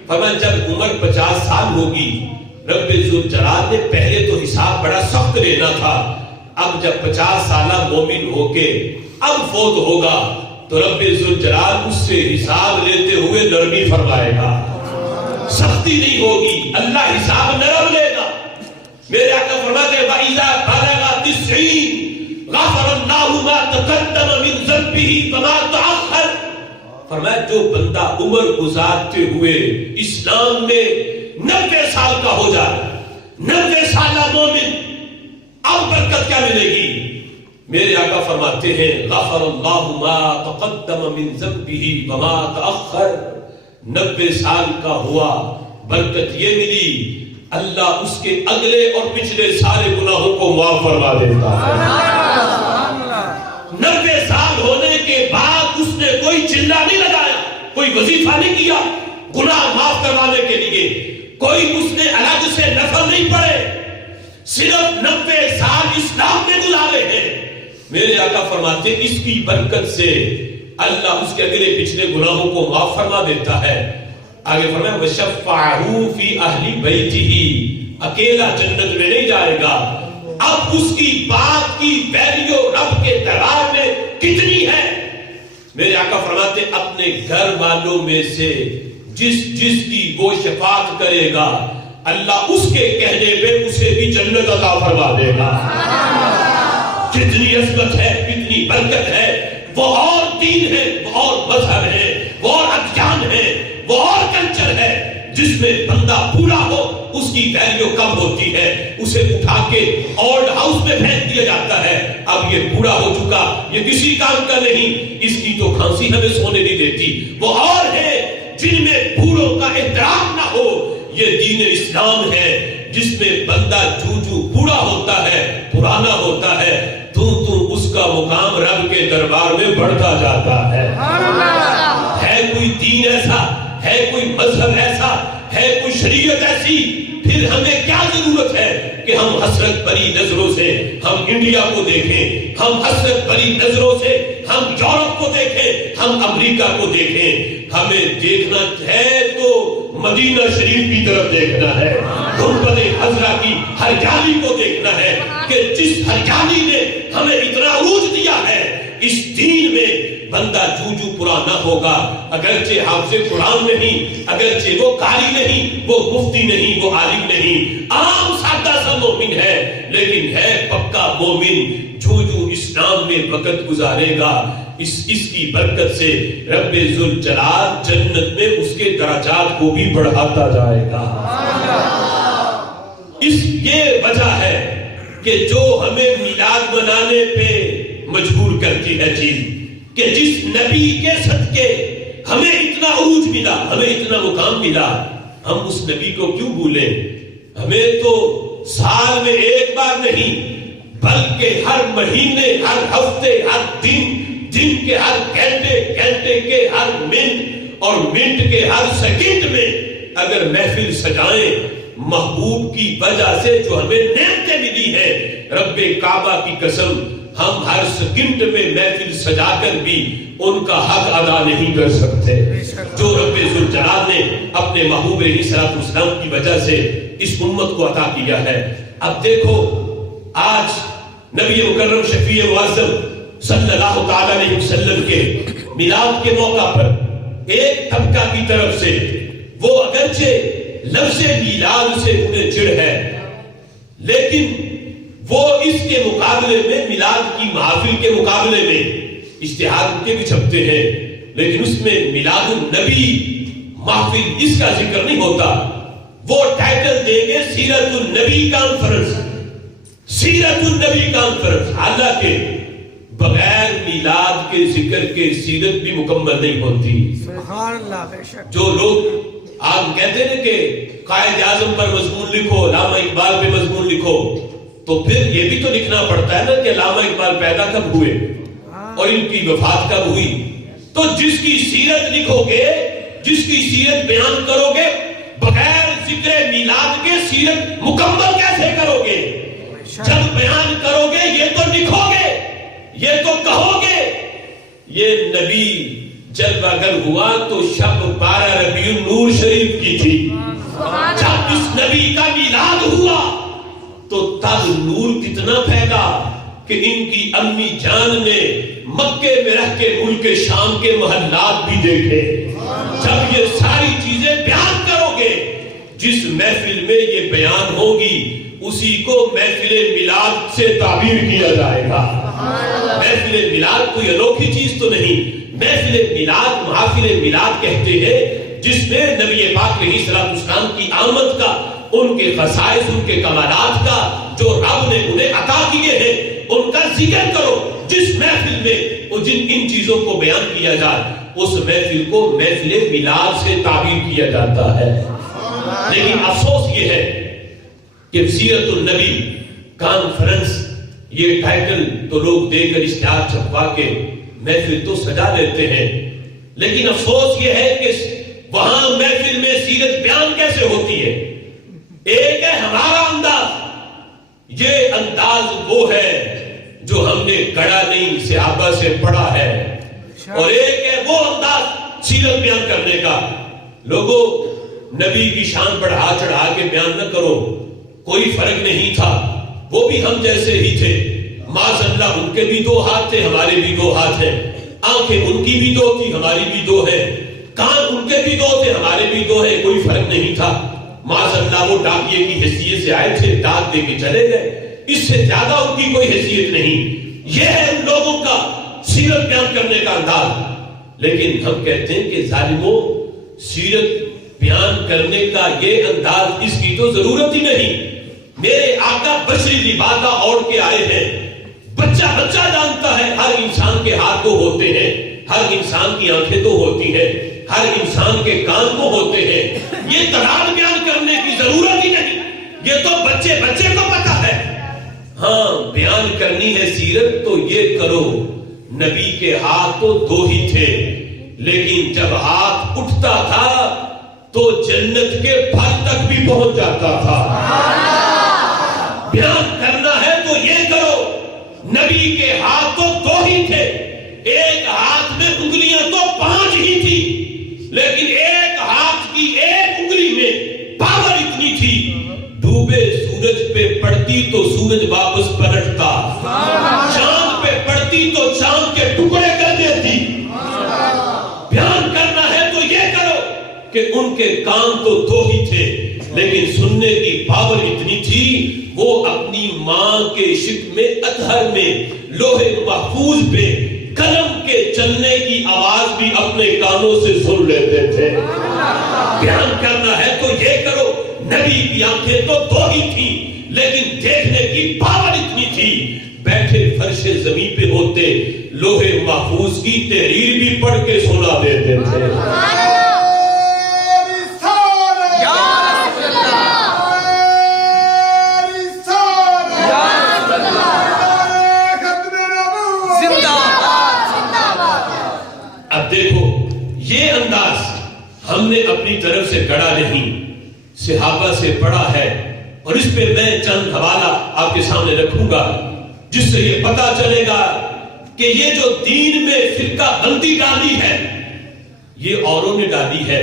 فرمایا جب عمر 50 سال ہوگی رب ذوالجلال نے پہلے تو حساب بڑا سخت لینا تھا، اب جب 50 سالہ مومن ہو کے اب فوت ہوگا تو رب ذوالجلال اس سے حساب لیتے ہوئے نرمی فرمائے گا، سختی نہیں ہوگی، اللہ حساب نرم لے گا. میرے آقا فرماتے ہیں وَإِذَا بَلَغَ 90 غَفَرَ اللَّهُ مَا تَقَدَّمَ مِنْ ذَنبِهِ وَمَا تَأَخَّرَ. فرمایا جو بندہ عمر گزارتے ہوئے اسلام میں 90 سال کا ہو جائے، 90 سالہ مومن، اب برکت کیا ملے گی؟ میرے آقا فرماتے ہیں غفر اللہ ما تقدم من ذنبہ وما تأخر. 90 سال کا ہوا برکت یہ ملی اللہ اس کے اگلے اور پچھلے سارے گناہوں کو معاف فرما دیتا ہے. 90 سال ہونے کے بعد اس نے کوئی چلا نہیں لگایا، کوئی وظیفہ نہیں کیا گناہ معاف کروانے کے لیے، کوئی اس نے الگ سے نفل نہیں پڑھے، صرف 90 سال اسلام میں گزارے ہیں. میرے آقا فرماتے ہیں اس کی برکت سے اللہ اس کے اگلے پچھلے گناہوں کو معاف فرما دیتا ہے. آگے فرمایا وَشَفَّعَهُ فِي أَهْلِ بَيْتِهِ. اکیلا جنت میں نہیں جائے گا، اب اس کی بات کی ویلیو رب کے دربار میں کتنی ہے. میرے آقا فرماتے ہیں اپنے گھر والوں میں سے جس کی وہ شفاعت کرے گا اللہ اس کے کہنے پہ اسے بھی جنت عطا فرما دے گا. کتنی عظمت ہے، کتنی برکت ہے. وہ اور دین ہے، وہ اور مذہب ہے، وہ اور ادیان ہے، وہ اور کلچر ہے جس میں بندہ پورا ہو اس کی ویلیو کم ہوتی ہے، اسے اٹھا کے اولڈ ہاؤس میں پھینک دیا جاتا ہے. اب یہ بوڑھا ہو چکا، یہ کسی کام کا نہیں، اس کی تو کھانسی ہمیں سونے نہیں دیتی. وہ اور ہے جن میں بوڑھوں کا احترام نہ ہو. یہ دین اسلام ہے جس میں بندہ جو بوڑھا ہوتا ہے، پرانا ہوتا ہے، تو اس کا مقام رب کے دربار میں بڑھتا جاتا ہے. ہے کوئی دین ایسا، ہے کوئی مذہب ایسا، ہے کوئی شریعت ایسی، پھر ہمیں کیا ضرورت ہے کہ ہم حسرت بھری نظروں سے ہم انڈیا کو دیکھیں، ہم حسرت بھری نظروں سے ہم یورپ کو دیکھیں، ہم امریکہ کو دیکھیں. ہمیں دیکھنا ہے تو مدینہ شریف کی طرف دیکھنا ہے، گنبد خضرا کی ہریالی کو دیکھنا ہے کہ جس ہریالی نے ہمیں اتنا عروج دیا ہے. اس دین میں بندہ جو پرانا ہوگا، اگرچہ حافظ قرآن نہیں، اگرچہ وہ قاری نہیں، وہ مفتی نہیں، وہ عالم نہیں، عام سادہ سا مومن ہے، لیکن ہے پکا مومن. جو اسلام میں وقت گزارے گا اس کی برکت سے رب ذوالجلال جنت میں اس کے درجات کو بھی بڑھاتا جائے گا۔ یہ وجہ ہے کہ جو ہمیں میلاد منانے پہ مجبور کرتی ہے چیز، کہ جس نبی کے صدقے ہمیں اتنا عروج ملا، ہمیں اتنا مقام ملا، ہم اس نبی کو کیوں بھولیں؟ ہمیں تو سال میں ایک بار نہیں بلکہ ہر مہینے، ہر ہفتے، ہر دن کے ہر گھنٹے کے ہر منٹ اور منٹ کے ہر سیکنڈ میں اگر محفل سجائیں محبوب کی وجہ سے جو ہمیں نعمتیں ملی ہیں، رب کعبہ کی قسم ہم ہر سیکنڈ میں محفل سجا کر بھی ان کا حق ادا نہیں کر سکتے جو رب ذوالجلال نے اپنے محبوب علیہ الصلوۃ والسلام کی وجہ سے اس امت کو عطا کیا ہے۔ اب دیکھو آج نبی مکرم شفیع معظم صلی اللہ تعالی علیہ وسلم کے میلاد کے موقع پر ایک طبقہ کی طرف سے وہ اگرچہ لفظ میلاد سے انہیں چڑ ہے، لیکن وہ اس کے مقابلے میں میلاد کی محافل کے مقابلے میں اشتہار ان کے بھی چھپتے ہیں، لیکن اس میں میلاد النبی محفل اس کا ذکر نہیں ہوتا۔ وہ ٹائٹل دیں گے سیرت النبی کانفرنس، سیرت النبی کانفرنس، حالانکہ بغیر میلاد کے ذکر کے سیرت بھی مکمل نہیں ہوتی۔ سبحان اللہ، بے شک۔ جو لوگ آپ کہتے ہیں کہ قائد اعظم پر مضمون لکھو، علامہ اقبال پہ مضمون لکھو، تو پھر یہ بھی تو لکھنا پڑتا ہے نا کہ علامہ اقبال پیدا کب ہوئے اور ان کی وفات کب ہوئی۔ تو جس کی سیرت لکھو گے، جس کی سیرت بیان کرو گے، بغیر ذکر میلاد کے سیرت مکمل کیسے کرو گے؟ جب بیان کرو گے یہ تو لکھو گے، یہ تو کہو گے۔ یہ نبی جب اگر ہوا تو شب 12 ربیع النور شریف کی تھی، جب اس نبی کا میلاد ہوا تو تب نور کتنا پھیلا کہ ان کی امی جان نے مکے میں رہ کے ملک شام کے محلات بھی دیکھے۔ جب یہ ساری چیزیں بیان کرو گے، جس محفل میں یہ بیان ہوگی اسی کو محفل میلاد سے تعبیر کیا جائے گا۔ محفل میلاد کوئی انوکھی چیز تو نہیں، محفل میلاد محافل میلاد کہتے ہیں جس میں نبی پاک علیہ الصلوۃ والسلام کی آمد کا، ان کے خصائص، ان کے کمالات کا جو رب نے انہیں عطا کیے ہیں ان کا ذکر کرو۔ جس محفل میں ان چیزوں کو بیان کیا جائے اس محفل کو محفل میلاد سے تعبیر کیا جاتا ہے۔ لیکن افسوس یہ ہے کہ سیرت النبی کانفرنس یہ ٹائٹل تو لوگ دے کر اشتہار چھپوا کے محفل تو سجا لیتے ہیں، لیکن افسوس یہ ہے کہ وہاں محفل میں سیرت بیان کیسے ہوتی ہے؟ ایک ہے ہمارا انداز، یہ انداز وہ ہے جو ہم نے گڑھا نہیں صحابہ سے پڑھا ہے، اور ایک ہے وہ انداز سیرت بیان کرنے کا۔ لوگوں نبی کی شان بڑھا چڑھا کے بیان نہ کرو، کوئی فرق نہیں تھا، وہ بھی ہم جیسے ہی تھے۔ معاذ اللہ ان کے بھی 2 ہاتھ تھے، ہمارے بھی 2 ہاتھ ہیں، آنکھیں ان کی بھی 2 تھی، ہماری بھی 2 ہیں، کان ان کے بھی 2 تھے، ہمارے بھی 2 ہیں، کوئی فرق نہیں تھا۔ معاذ اللہ وہ ڈاکیے کی حیثیت سے آئے تھے، ڈاک دے کے چلے گئے، اس سے زیادہ ان کی کوئی حیثیت نہیں۔ یہ ہے ان لوگوں کا سیرت بیان کرنے کا انداز۔ لیکن ہم کہتے ہیں کہ ظالموں، سیرت بیان کرنے کا یہ انداز اس کی تو ضرورت ہی نہیں۔ میرے آقا بشری لبادہ اوڑھ کے آئے ہیں، بچہ بچہ جانتا ہے ہر انسان کے ہاتھ 2 ہوتے ہیں، ہر انسان کی آنکھیں 2 ہوتی ہیں، ہر انسان کے کان 2 ہوتے ہیں۔ یہ تعداد بیان کرنے کی ضرورت ہی نہیں، یہ تو بچے بچے کو پتا ہے۔ ہاں بیان کرنی ہے سیرت تو یہ کرو، نبی کے ہاتھ تو 2 ہی تھے، لیکن جب ہاتھ اٹھتا تھا تو جنت کے پھل تک بھی پہنچ جاتا تھا۔ بیان کرنا ہے تو یہ کرو، نبی کے ہاتھ تو 2 ہی تھے، ایک ہاتھ میں انگلیاں تو 5 ہی تھی، لیکن ایک ہاتھ کی ایک انگلی میں پاور اتنی تھی، ڈوبے سورج پہ پڑتی تو سورج واپس پلٹتا، چاند پہ پڑتی تو چاند کے ٹکڑے کر دیتی۔ بیان کرنا ہے تو یہ کرو کہ ان کے کان تو 2 ہی تھے، لیکن سننے کی پاور اتنی تھی، وہ اپنی ماں کے شکم اطہر میں لوہے محفوظ پہ قلم کے چلنے کی آواز بھی اپنے کانوں سے سن لیتے تھے. بیان کرنا ہے تو یہ کرو. نبی کی آنکھیں تو دو ہی تھیں لیکن دیکھنے کی پاور اتنی تھی. بیٹھے فرش زمین پہ ہوتے لوہے محفوظ کی تحریر بھی پڑھ کے سنا دیتے تھے. اب دیکھو یہ انداز ہم نے اپنی طرف سے گڑا نہیں، صحابہ سے پڑھا ہے. اور اس پہ میں چند حوالہ آپ کے سامنے رکھوں گا جس سے یہ پتا چلے گا کہ یہ جو دین میں فرقہ بندی ڈالی ہے یہ اوروں نے ڈالی ہے.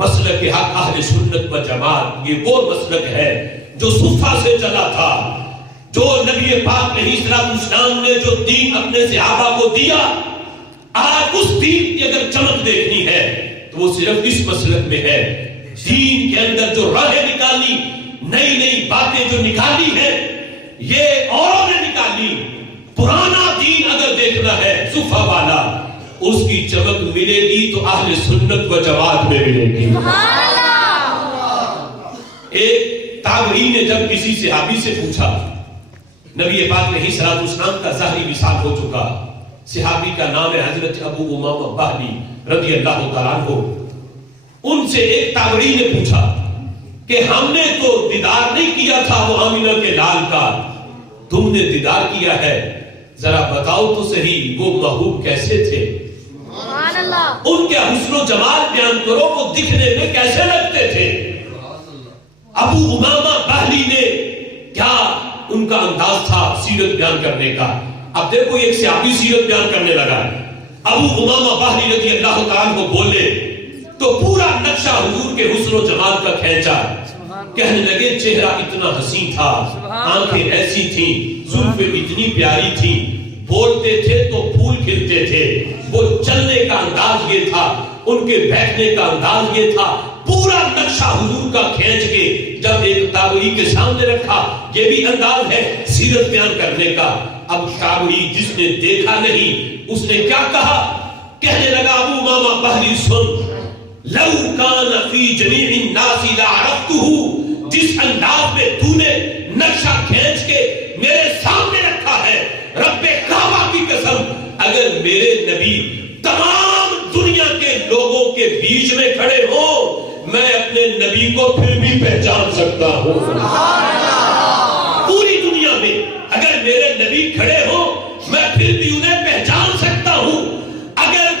مسلک حق اہل سنت و جماعت یہ وہ مسلک ہے جو صفا سے چلا تھا. جو نبی پاک علیہ السلام نے جو دین اپنے صحابہ کو دیا، آج اس دین کی اگر چمک دیکھنی ہے تو وہ صرف اس مسلک میں ہے. دین کے اندر جو راہیں نکالی، نئی نئی باتیں جو نکالی ہیں یہ اوروں نے نکالی. پرانا دین اگر دیکھنا ہے صفا والا، اس کی چمک ملے گی تو اہل سنت و جماعت میں ملے گی. ایک تابعی نے جب کسی صحابی سے پوچھا، نبی پاک علیہ السلام کا ظاہری وصال ہو چکا، صحابی کا نام ہے حضرت ابو امامہ باہلی رضی اللہ تعالیٰ عنہ. ان سے ایک تابعی نے پوچھا کہ ہم نے تو دیدار نہیں کیا تھا وہ آمینہ کے لال کا، تم نے دیدار کیا ہے، ذرا بتاؤ تو صحیح وہ محبوب کیسے تھے؟ ان کے حسن و جمال بیان کرو، وہ دکھنے میں کیسے لگتے تھے؟ ابو امامہ باہلی نے کیا ان کا انداز تھا سیرت بیان کرنے کا. اب دیکھو ایک صحابی سیرت بیان کرنے لگا. ابو امامہ باہلی رضی اللہ تعالیٰ کو بولے تو پورا نقشہ حضور کے حسن و جمال کا کھینچا. کہنے لگے چہرہ اتنا حسین تھا، آنکھیں ایسی تھیں، زلفیں اتنی پیاری تھیں، بولتے تھے تو پھول کھلتے تھے. وہ چلنے کا انداز یہ تھا، ان کے بیٹھنے کا انداز یہ تھا. پورا نقشہ حضور کا کھینچ کے جب ایک تابعی کے سامنے رکھا، یہ بھی انداز ہے سیرت بیان کرنے کا. اب تابعی جس نے دیکھا نہیں اس نے کیا کہا؟ کہنے لگا ابو امامہ باہلی سن، لو کان فی جمیع الناس لعرفتہ، جس انداز میں تو نے نقشہ کھینچ کے میرے سامنے رکھا ہے، رب کعبہ کی قسم اگر میرے نبی تمام دنیا کے لوگوں کے بیچ میں کھڑے ہوں میں اپنے نبی کو پھر بھی پہچان سکتا ہوں. پوری دنیا میں اگر میرے نبی کھڑے ہوں میں پھر بھی انہیں پہچان سکتا ہوں. اگر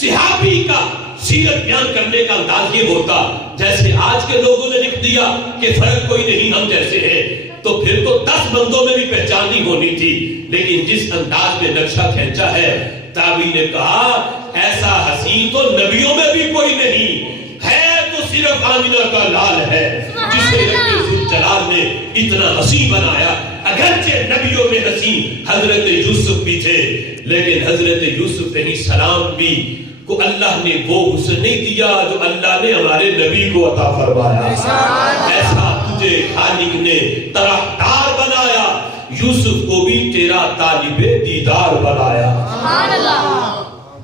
صحابی کا سیرت بیان کرنے کا انداز یہ ہوتا جیسے آج کے لوگوں نے لکھ دیا کہ فرق کوئی نہیں ہم جیسے ہیں، تو پھر تو 10 بندوں میں بھی پہچان نہیں ہونی تھی. لیکن جس انداز میں نقشہ کھینچا ہے، تابعی نے کہا ایسا حسین تو نبیوں میں بھی کوئی نہیں ہے، تو صرف آمینہ کا لال ہے جسے رب ذوالجلال نے اتنا حسین بنایا. اگرچہ نبیوں میں حسین حضرت یوسف بھی تھے، لیکن حضرت یوسف علیہ السلام بھی کو اللہ نے وہ حسن نہیں دیا جو اللہ نے ہمارے نبی کو عطا فرمایا. ایسا تجھے خالق نے طرفدار بنایا، یوسف کو بھی تیرا طالب دیدار بنایا.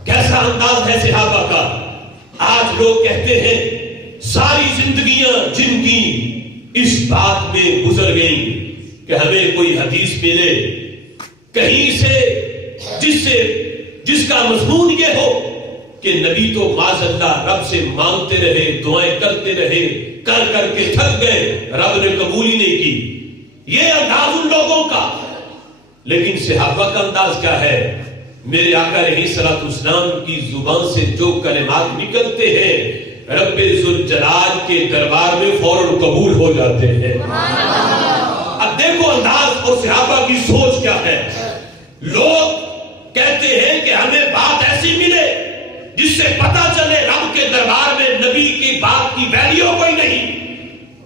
کیسا انداز ہے صحابہ کا. آج لوگ کہتے ہیں ساری زندگیاں جن کی اس بات میں گزر گئیں کہ ہمیں کوئی حدیث ملے کہیں سے جس کا مضمون یہ ہو کہ نبی تو معاذ اللہ رب سے مانگتے رہے، دعائیں کرتے رہے، کر کے تھک گئے، رب نے قبول ہی نہیں کی. یہ انداز ان لوگوں کا. لیکن صحابہ کا انداز کیا ہے؟ میرے آقا علیہ السلام کی زبان سے جو کلمات نکلتے ہیں رب ذوالجلال کے دربار میں فوراً قبول ہو جاتے ہیں. اب دیکھو انداز اور صحابہ کی سوچ کیا ہے. لوگ کہتے ہیں کہ ہمیں بات ایسی ملے جس سے پتا چلے رب کے دربار میں نبی کی بات کی ویلیو کوئی نہیں.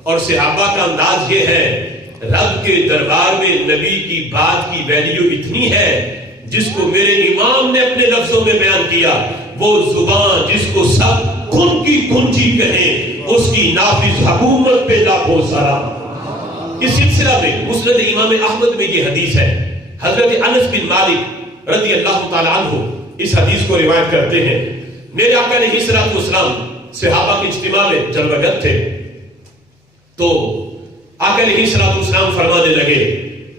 اور صحابہ کا انداز یہ ہے رب کے دربار میں نبی کی بات کی ویلیو اتنی ہے جس کو میرے امام نے اپنے لفظوں میں بیان کیا، وہ زبان جس کو سب کن کی کنجی کہیں اس کی نافذ حکومت پہ لاکھوں سلام. اس سلسلہ میں مسند امام احمد میں یہ حدیث ہے. حضرت انس بن مالک رضی اللہ تعالیٰ عنہ اس حدیث کو روایت کرتے ہیں، میرے آقا علیہ الصلوۃ والسلام صحابہ کے اجتماع میں جلوگر تھے، تو آقا علیہ الصلوۃ والسلام فرمانے لگے،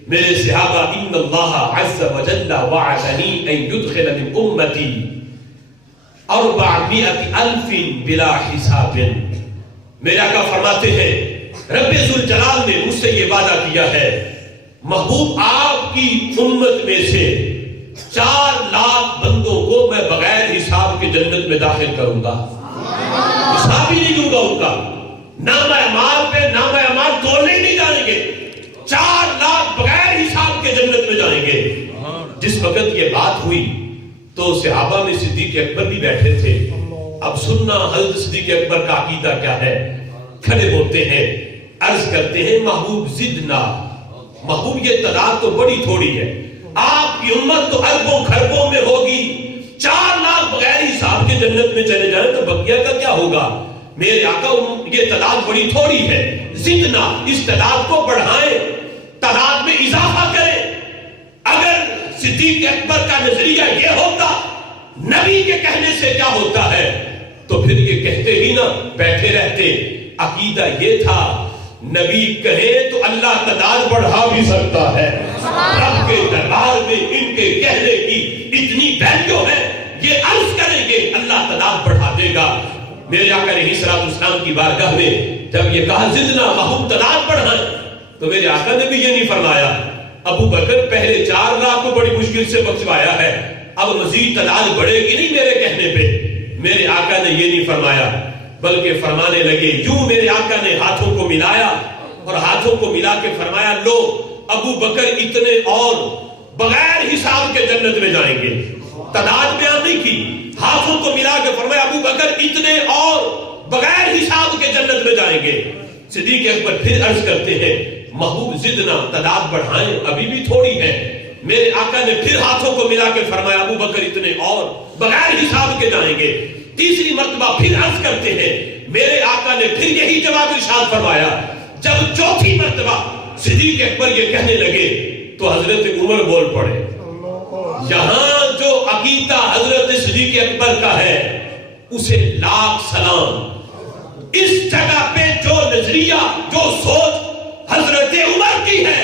میرے صحابہ ان اللہ عز وجل وعدنی ان يدخل من امتی 400,000 بلا حساب۔ میرے آقا فرماتے ہیں رب ذوالجلال نے مجھ سے یہ وعدہ کیا ہے، محبوب آپ کی امت میں سے 4 لاکھ بندوں کو میں بغیر حساب کے جنت میں داخل کروں گا، حساب ہی نہیں دوں گا ان کا، نام اعمال پہ نام اعمال تولنے نہیں جائیں گے، 4 لاکھ بغیر حساب کے جنت میں جائیں گے۔ جس وقت یہ بات ہوئی تو صحابہ میں صدیق اکبر بھی بیٹھے تھے۔ اب سننا حضرت صدیق اکبر کا عقیدہ کیا ہے، کھڑے ہوتے ہیں، عرض کرتے ہیں محبوب زدنا، محبوب یہ تعداد تو بڑی تھوڑی ہے، آپ کی امت تو اربوں خربوں میں ہوگی، 4 لاکھ بغیر حساب کے جنت میں چلے جائیں تو بقیہ کا کیا ہوگا؟ میرے آقا یہ تعداد بڑی تھوڑی ہے، زدنا، اس تعداد کو بڑھائیں، تعداد میں اضافہ کریں۔ اگر صدیق اکبر کا نظریہ یہ ہوتا نبی کے کہنے سے کیا ہوتا ہے تو پھر یہ کہتے ہی نہ بیٹھے رہتے۔ عقیدہ یہ تھا نبی کہے تو اللہ تعداد بڑھا بھی سکتا ہے، رب کے دربار میں ان کے کہنے کی اتنی ویلیو ہے، یہ عرض کریں گے اللہ تعداد بڑھا دے گا۔ میرے آقا علیہ الصلوۃ والسلام کی بارگاہ میں جب یہ کہا زدنا محبوب تعداد بڑھائیں تو میرے آقا نے بھی یہ نہیں فرمایا ابو بکر پہلے 4 لاکھ کو بڑی مشکل سے بخشوایا ہے، اب مزید تعداد بڑھے گی نہیں میرے کہنے پہ۔ میرے آقا نے یہ نہیں فرمایا بلکہ فرمانے لگے، یوں میرے آقا نے ہاتھوں کو ملایا اور ہاتھوں کو ملا کے فرمایا لو ابو بکر اتنے اور بغیر حساب کے جنت میں جائیں گے۔ تعداد بیان نہیں کی، ہاتھوں کو ملا کے فرمایا ابو بکر اتنے اور بغیر حساب کے جنت میں جائیں گے۔ صدیق اکبر پھر عرض کرتے ہیں محبوب زدنا، تعداد بڑھائیں، ابھی بھی تھوڑی ہے۔ میرے آقا نے پھر ہاتھوں کو ملا کے فرمایا ابو بکر اتنے اور بغیر حساب کے جائیں گے۔ تیسری مرتبہ پھر عرض کرتے ہیں، میرے آقا نے پھر یہی جواب ارشاد فرمایا۔ جب چوتھی مرتبہ صدیق اکبر یہ کہنے لگے تو حضرت عمر بول پڑے۔ یہاں جو عقیدہ حضرت صدیق اکبر کا ہے اسے لاکھ سلام، اس جگہ پہ جو نظریہ جو سوچ حضرت عمر کی ہے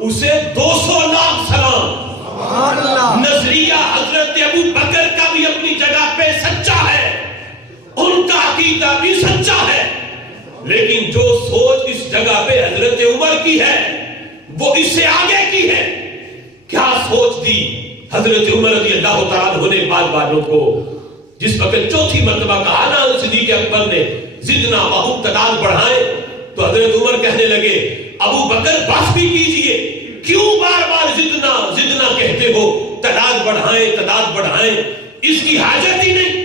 اسے 200 لاکھ سلام۔ نظریہ حضرت ابو بکر کا بھی اپنی جگہ پہ سچا ہے، ان کا عقیدہ بھی سچا ہے، لیکن جو سوچ اس جگہ پہ حضرت عمر کی ہے وہ اس سے آگے کی ہے۔ کیا سوچ دی حضرت عمر رضی اللہ تعالیٰ عنہ نے بعد والوں کو؟ جس وقت چوتھی مرتبہ کہا نا صدیق اکبر نے زدنا محبوب تعداد بڑھائیں تو حضرت عمر کہنے لگے ابو بکر بس بھی کیجئے، کیوں بار بار زدنا زدنا کہتے ہو، تعداد بڑھائیں تعداد بڑھائیں، اس کی حاجت ہی نہیں۔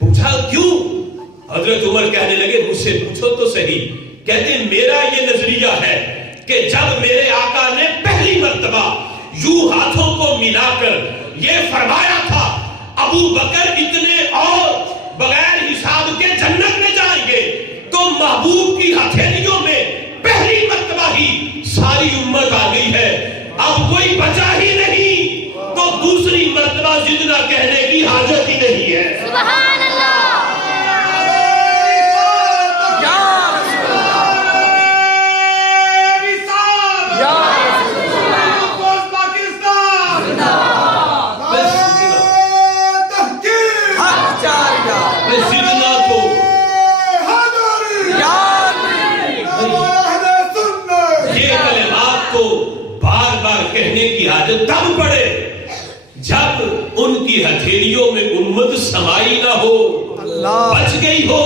پوچھا کیوں؟ حضرت عمر کہنے لگے مجھ سے پوچھو تو صحیح، کہتے میرا یہ نظریہ ہے کہ جب میرے آقا نے پہلی مرتبہ یوں ہاتھوں کو ملا کر یہ فرمایا تھا ابو بکر اتنے اور بغیر حساب کے جنت میں جائیں گے، تو محبوب کی ہتھیلیوں میں پہلی مرتبہ ہی ساری امت آ گئی ہے، اب کوئی بچا ہی نہیں، تو دوسری مرتبہ زدنا کہنے کی حاجت ہی نہیں ہے۔ سبحان اللہ۔ تب پڑے جب ان کی ہتھیلیوں میں امت سمائی نہ ہو، بچ گئی ہو،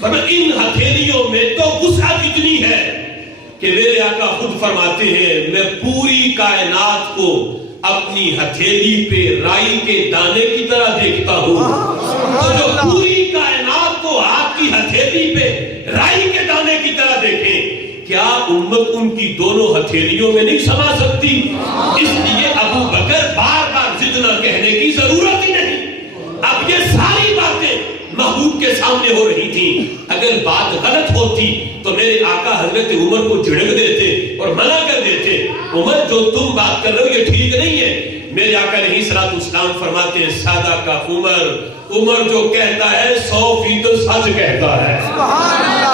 پر ان ہتھیلیوں میں تو وسعت اتنی ہے کہ میرے آقا خود فرماتے ہیں میں پوری کائنات کو اپنی ہتھیلی پہ رائی کے دانے کی طرح دیکھتا ہوں، تو جو پوری کائنات کو آپ کی ہتھیلی پہ رائی کے دانے کی طرح دیکھیں، کیا امت ان کی دونوں ہتھیلیوں میں نہیں سما سکتی؟ اس لیے ابو بکر بار بار زدنا کہنے کی ضرورت ہی نہیں۔ اب یہ ساری باتیں محبوب کے سامنے ہو رہی تھیں، اگر بات غلط ہوتی تو میرے آقا حضرت عمر کو جھڑک دیتے اور منع کر دیتے، عمر جو تم بات کر رہے ہو یہ ٹھیک نہیں ہے۔ میرے آقا علیہ الصلوۃ والسلام فرماتے ہیں سادہ کا عمر جو کہتا ہے 100% سچ کہتا ہے۔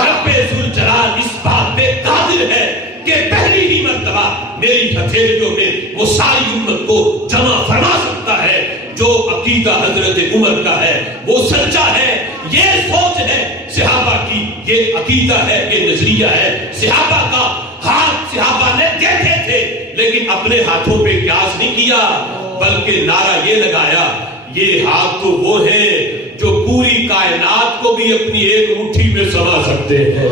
رب ذوالجلال اس بات پہ قادر ہے کہ پہلی ہی مرتبہ میری ہتھیلیوں میں وہ ساری امت کو جمع فرما سکتا ہے۔ جو عقیدہ حضرت عمر کا ہے وہ سچا ہے، یہ سوچ ہے صحابہ کی، یہ عقیدہ ہے، یہ نظریہ ہے صحابہ کا۔ ہاتھ صحابہ نے دیکھے تھے لیکن اپنے ہاتھوں پہ قیاس نہیں کیا، بلکہ نعرہ یہ لگایا یہ ہاتھ تو وہ ہیں جو پوری کائنات کو بھی اپنی ایک مٹھی میں سما سکتے ہیں۔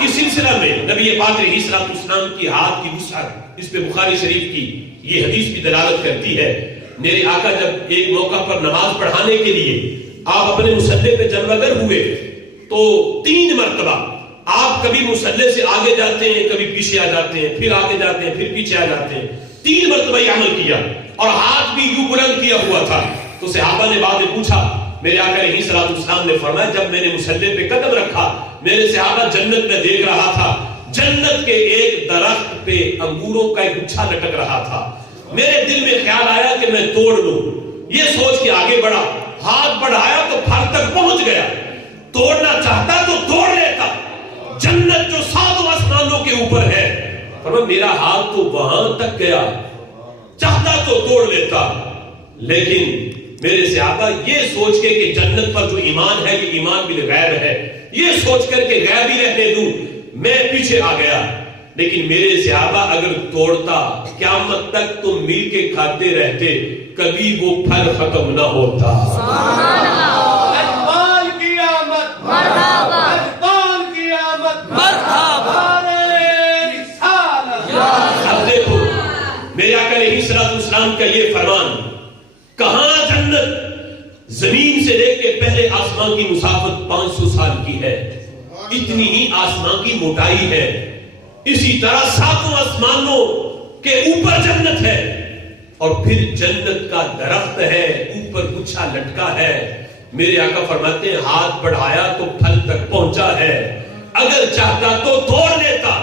اس سلسلہ میں نبی پاک علیہ الصلوۃ والسلام کی ہاتھ کی وسعت، اس پہ بخاری شریف کی یہ حدیث بھی دلالت کرتی ہے۔ میرے آقا جب ایک موقع پر نماز پڑھانے کے لیے آپ اپنے مصلی پہ جلوگر ہوئے تو 3 مرتبہ آپ کبھی مصلی سے آگے جاتے ہیں، کبھی پیچھے آ جاتے ہیں، پھر آگے جاتے ہیں، پھر پیچھے آ جاتے ہیں۔ 3 مرتبہ یہ عمل کیا اور ہاتھ بھی یوں بلند کیا ہوا تھا۔ تو صحابہ نے بعد میں پوچھا، میرے آقا علیہ الصلوۃ والسلام نے فرمایا جب میں نے مصلی پہ قدم رکھا میرے صحابہ جنت میں دیکھ رہا تھا، جنت کے ایک درخت پہ انگوروں کا ایک گچھا لٹک رہا تھا۔ میرے دل میں خیال آیا کہ میں توڑ لوں، یہ سوچ کے آگے بڑھا، ہاتھ بڑھایا تو پھل تک پہنچ گیا، توڑنا چاہتا تو توڑ لیتا، جنت جو 7 آسمانوں کے اوپر ہے، فرمایا میرا ہاتھ تو وہاں تک گیا، چاہتا تو توڑ لیتا، لیکن میرے صحابہ یہ سوچ کے کہ جنت پر جو ایمان ہے یہ ایمان بالغیب ہے، یہ سوچ کر کے غیب ہی رہنے دوں، میں پیچھے آ گیا۔ لیکن میرے صحابہ اگر توڑتا قیامت تک تم مل کے کھاتے رہتے، کبھی وہ پھل ختم نہ ہوتا۔ سبحان اللہ، اجمال کی آمد مرحبا، اجمال کی آمد مرحبا، اب دیکھو میرے آقا علیہ الصلوۃ والسلام کا یہ فرمان، کہاں جنت زمین سے لے کے پہلے آسمان کی مسافت 500 سال کی ہے، اتنی ہی آسمان کی موٹائی ہے، اسی طرح 7 آسمانوں کے اوپر جنت ہے، اور پھر جنت کا درخت ہے، اوپر گچھا لٹکا ہے۔ میرے آقا فرماتے ہیں ہاتھ بڑھایا تو پھل تک پہنچا ہے، اگر چاہتا تو توڑ لیتا۔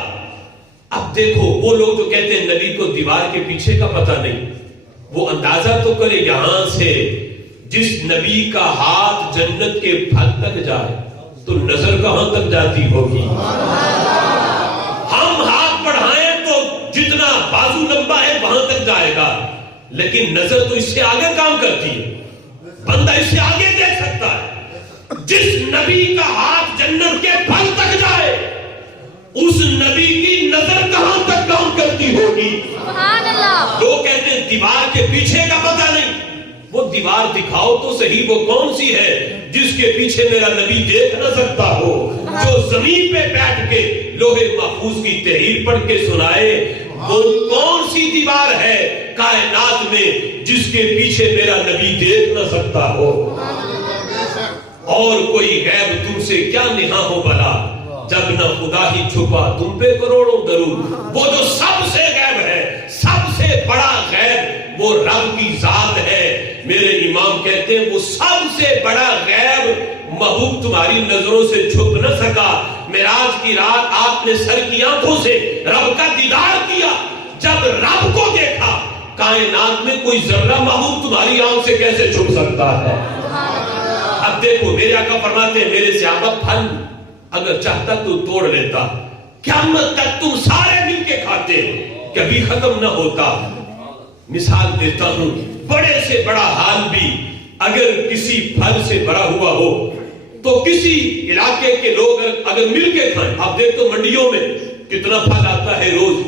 اب دیکھو وہ لوگ جو کہتے ہیں نبی کو دیوار کے پیچھے کا پتہ نہیں، وہ اندازہ تو کرے یہاں سے جس نبی کا ہاتھ جنت کے پھل تک جائے تو نظر کہاں تک جاتی ہوگی۔ ہم ہاتھ بڑھائیں تو جتنا بازو لمبا ہے وہاں تک جائے گا، لیکن نظر تو اس سے آگے کام کرتی ہے، بندہ اس سے آگے دیکھ سکتا ہے۔ جس نبی کا ہاتھ جنت کے پھل تک جائے اس نبی کی نظر کہاں تک کام کرتی ہوگی۔ سبحان اللہ، لوگ کہتے ہیں دیوار کے پیچھے کا پتہ نہیں، وہ دیوار دکھاؤ تو صحیح، وہ کون سی ہے جس کے پیچھے میرا نبی دیکھ نہ سکتا ہو، جو زمین پہ بیٹھ کے لوہے محفوظ کی تحریر پڑھ کے سنائے، وہ کون سی دیوار ہے کائنات میں جس کے پیچھے میرا نبی دیکھ نہ سکتا ہو۔ اور کوئی غیب تم سے کیا نہا ہو بلا، جب نہ خدا ہی چھپا تم پہ کروڑوں درود۔ وہ جو سب سے غیب ہے، سب سے بڑا غیب وہ رب کی ذات ہے۔ میرے امام کہتے ہیں وہ سب سے بڑا غیب محبوب تمہاری نظروں سے چھپ نہ سکا۔ معراج کی رات آپ نے سر کی آنکھوں سے رب کا دیدار کیا، جب رب کو دیکھا کائنات میں کوئی ذرہ محبوب تمہاری آنکھ سے کیسے چھپ سکتا ہے۔ اب دیکھو میرے آقا فرماتے ہیں میرے صحابہ پھل اگر چاہتا تو توڑ لیتا، قیامت تک تم سارے مل کے کھاتے، کبھی ختم نہ ہوتا۔ مثال دیتا ہوں، بڑے سے بڑا حال بھی اگر کسی پھل سے بھرا ہوا ہو تو کسی علاقے کے لوگ اگر مل کے کھائیں، آپ دیکھ تو منڈیوں میں کتنا پھل آتا ہے روز،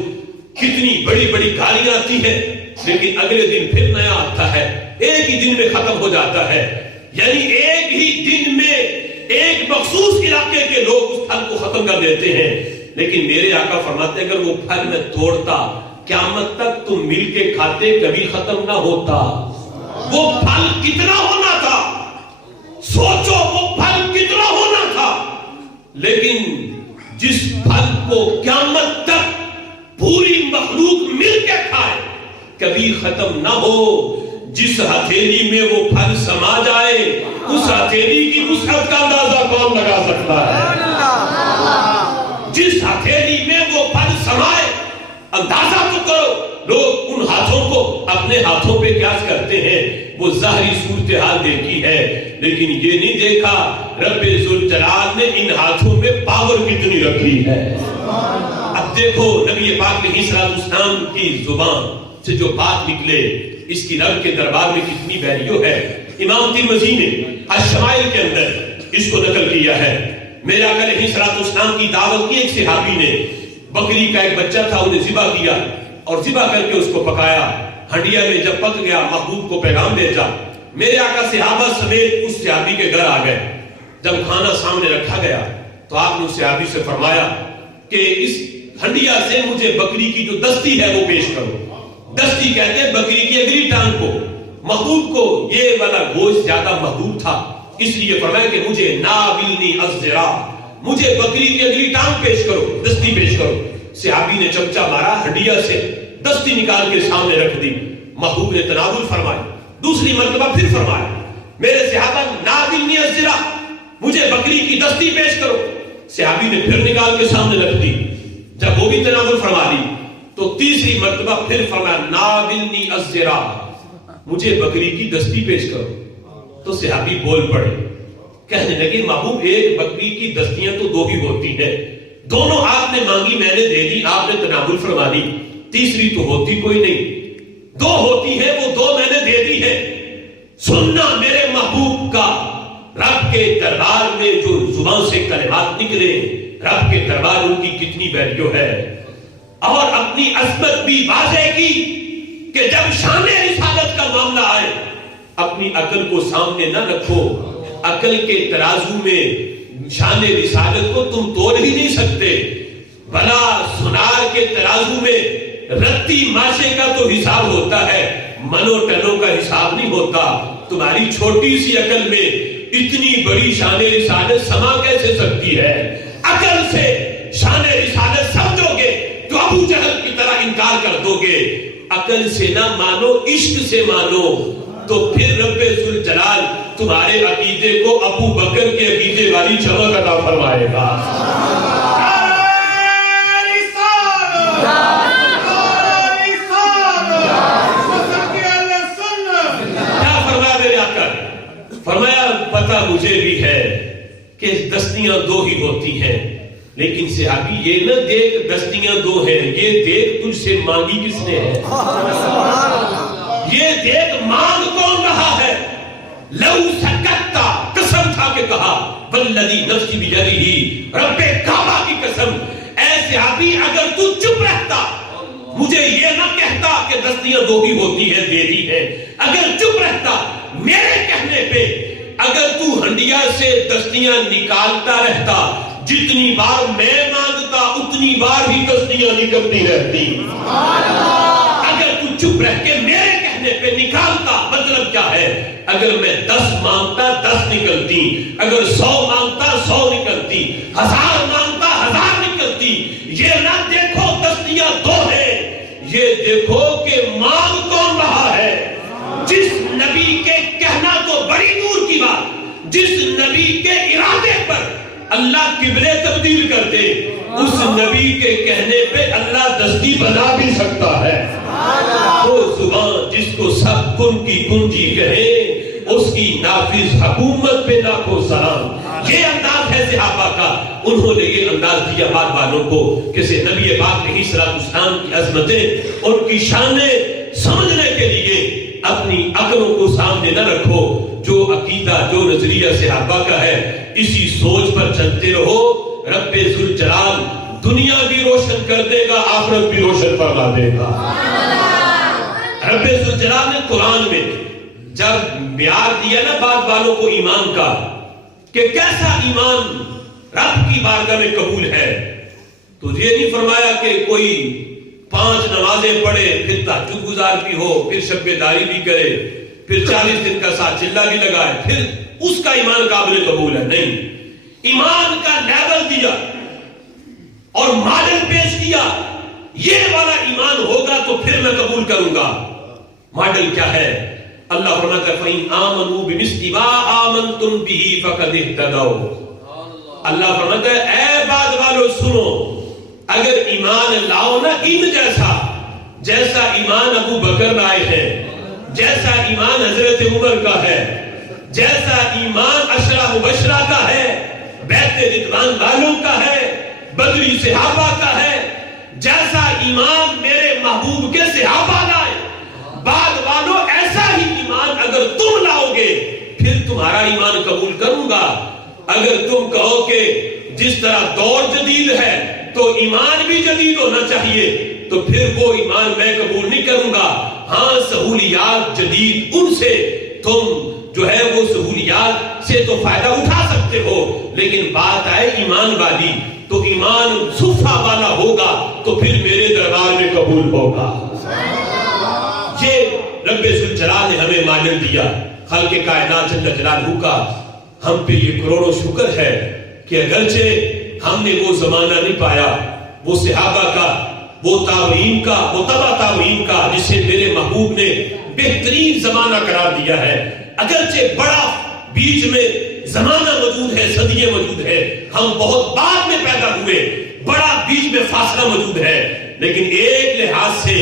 کتنی بڑی بڑی گاڑیاں آتی ہیں، لیکن اگلے دن پھر نیا آتا ہے، ایک ہی دن میں ختم ہو جاتا ہے۔ یعنی ایک ہی دن میں ایک مخصوص علاقے کے لوگ اس پھل کو ختم کر دیتے ہیں۔ لیکن میرے آقا فرماتے اگر وہ پھل میں توڑتا قیامت تک تم مل کے کھاتے، کبھی ختم نہ ہوتا۔ وہ پھل کتنا ہونا تھا، سوچو وہ پھل کتنا ہونا تھا، لیکن جس پھل کو قیامت تک پوری مخلوق مل کے کھائے کبھی ختم نہ ہو، جس ہتھیلی میں وہ پھل سما جائے اس ہتھیلی کی وسعت کا اندازہ کون لگا سکتا ہے۔ جس ہتھیلی میں وہ اندازہ تو کرو لوگ ان ہاتھوں کو اپنے ہاتھوں پہ قیاس کرتے ہیں، وہ ظاہری صورتحال دیکھی ہے لیکن یہ نہیں دیکھا رب ذوالجلال نے ان ہاتھوں میں پاور کتنی رکھی ہے۔ اب دیکھو نبی پاک علیہ السلام کی زبان سے جو بات نکلے اس کی رب کے دربار میں کتنی ویلیو ہے۔ امام ترمذی نے الشمائل کے اندر اس کو نقل کیا ہے۔ میرے آقا علیہ السلام کی دعوت کی ایک صحابی نے بکری کا ایک بچہ تھا انہیں ذبح کیا اور ذبح کر کے اس کو پکایا، ہنڈیا میں جب پک گیا محبوب کو پیغام بھیجا۔ میرے آقا صحابہ سمیت اس صحابی کے گھر آ گئے۔ جب کھانا سامنے رکھا گیا تو آپ نے اس صحابی سے فرمایا کہ اس ہنڈیا سے مجھے بکری کی جو دستی ہے وہ پیش کرو۔ دستی کہتے ہیں بکری کی اگلی ٹانگ کو۔ محبوب کو یہ والا گوشت زیادہ محبوب تھا، اس لیے فرمایا کہ مجھے ناولنی الذرا، مجھے بکری کی اگلی ٹانگ پیش کرو، دستی پیش کرو۔ صحابی نے چمچہ مارا، ہنڈیا سے دستی نکال کے سامنے رکھ دی۔ محبوب نے تناول فرمایا، دوسری مرتبہ پھر فرمایا میرے صحابہ ناولنی الذرا، مجھے بکری کی دستی پیش کرو۔ صحابی نے پھر نکال کے سامنے رکھ دی۔ جب وہ بھی تناول فرما لی تو تیسری مرتبہ پھر فرمایا ناولنی الذرا، مجھے بکری کی دستی پیش کرو۔ تو صحابی بول پڑے، کہنے لگے محبوب ایک بکری کی دستیاں تو دو ہی ہوتی ہیں، دونوں آپ نے مانگی میں نے دے دی، آپ نے تناول فرما دی، تیسری تو ہوتی کوئی نہیں، دو ہوتی ہے وہ دو میں نے دے دی ہے۔ سننا میرے محبوب کا رب کے دربار میں جو زبان سے کلمات نکلے، رب کے دربار ان کی کتنی ویلیو ہے۔ اور اپنی عظمت بھی واضح کی کہ جب شان رسالت کا معاملہ آئے اپنی عقل کو سامنے نہ رکھو، عقل کے ترازو میں شان رسالت کو تم توڑ ہی نہیں سکتے، بھلا سونار کے ترازو میں رتی ماشے کا تو حساب ہوتا ہے، منو ٹنوں کا حساب نہیں ہوتا۔ تمہاری چھوٹی سی عقل میں اتنی بڑی شان رسالت سما کیسے سکتی ہے؟ عقل سے شان رسالت سمجھو گے تو ابو جہل کی طرح انکار کر دو گے، عقل سے نہ مانو عشق سے مانو تو پھر رب ذوالجلال تمہارے عقیدے کو ابو بکر کے عقیدے والی چمک عطا فرمائے گا۔ کیا فرمایا میرے آقا؟ فرمایا پتہ مجھے بھی ہے کہ دستیاں دو ہی ہوتی ہیں، لیکن صحابی یہ نہ دیکھ دستیاں دو ہیں، یہ دیکھ تجھ سے مانگی کس نے ہے، یہ دیکھ مانگ کون رہا ہے۔ لو سکتا، قسم تھا کہ کہا والذی نفسی بیدہ، رب کعبہ کی قسم، اے صحابی اگر تو چپ رہتا مجھے یہ نہ کہتا کہ دستیاں دو ہی ہوتی ہیں دے دی ہے، اگر چپ رہتا میرے کہنے پہ، اگر تو ہنڈیا سے دستیاں نکالتا رہتا، جتنی بار میں مانگتا اتنی بار ہی دستیاں نکلتی رہتی۔ اگر تو چپ رہ کے میرے کہنے پہ نکالتا، مطلب کیا ہے؟ اگر میں 10 مانگتا 10 نکلتی، اگر 100 مانگتا 100 نکلتی، 1000 مانگتا 1000 نکلتی۔ یہ نہ دیکھو دستیاں دو ہیں، یہ دیکھو کہ مانگ کون رہا ہے۔ جس نبی کے کہنا تو بڑی دور کی بات، جس نبی کے ارادے پر اللہ قبلے تبدیل کر دے، اس نبی کے کہنے پہ اللہ دستی بنا بھی سکتا ہے۔ وہ زبان جس کو سب کن کی کنجی کہے، اس کی نافذ حکومت پہ لاکھوں سلام۔ یہ انداز ہے صحابہ کا، انہوں نے یہ انداز دیا بعد والوں کو کہ نبی پاک علیہ السلام کی عظمتیں، ان کی شانیں سمجھنے کے لیے اپنی عقلوں کو سامنے نہ رکھو۔ جو عقیدہ جو نظریہ صحابہ کا ہے اسی سوچ پر چلتے رہو، رب ذوالجلال دنیا بھی روشن کر دے گا، آخرت بھی روشن فرما دے گا۔ رب ذوالجلال نے قرآن میں جب معیار دیا نا بعد والوں کو ایمان کا کہ کیسا ایمان رب کی بارگاہ میں قبول ہے، تو یہ نہیں فرمایا کہ کوئی 5 نمازیں پڑھے پھر تہجد گزار بھی ہو، پھر شب داری بھی کرے، پھر 40 دن کا ساتھ چلہ بھی لگائے، پھر اس کا ایمان قابل قبول ہے۔ نہیں، ایمان کا لیول دیا اور ماڈل پیش کیا، یہ والا ایمان ہوگا تو پھر میں قبول کروں گا۔ ماڈل کیا ہے؟ اللہ فرماتا ہے فَإِنْ آمَنُوا بِمِثْلِ مَا آمَنْتُمْ بِهِ فَقَدِ اهْتَدَوْا۔ اللہ فرماتا ہے اے بعد والو سنو، اگر ایمان لاؤ نا ان جیسا ایمان ابو بکر لائے ہیں، جیسا ایمان حضرت عمر کا ہے، جیسا ایمان عشرہ مبشرہ کا ہے، بیت رضوان والوں کا ہے، بدری صحابہ کا ہے، جیسا ایمان میرے محبوب کے صحابہ لائے، بعد والوں ایسا ہی ایمان اگر تم لاؤ گے پھر تمہارا ایمان قبول کروں گا۔ اگر تم کہو کہ جس طرح دور جدید ہے تو ایمان بھی جدید ہونا چاہیے تو پھر وہ ایمان میں قبول نہیں کروں گا۔ ہاں سہولیات جدید ان سے تم جو ہے وہ سہولیات سے تو فائدہ اٹھا سکتے ہو، لیکن بات آئے ایمان والی تو ایمان صفہ والا ہوگا تو پھر میرے دربار میں قبول ہوگا۔ یہ رب ذوالجلال نے ہمیں ماڈل دیا، خالق کائنات جل جلالہ کا ہم پہ یہ کروڑوں شکر ہے کہ اگرچہ ہم نے وہ زمانہ نہیں پایا، وہ صحابہ کا، وہ تابعین کا، وہ تبع تابعین کا جسے میرے محبوب نے بہترین زمانہ قرار دیا ہے، اگرچہ بڑا بیچ میں زمانہ موجود ہے، صدیے موجود ہے، ہم بہت بعد میں پیدا ہوئے، بڑا بیچ میں فاصلہ موجود ہے، لیکن ایک لحاظ سے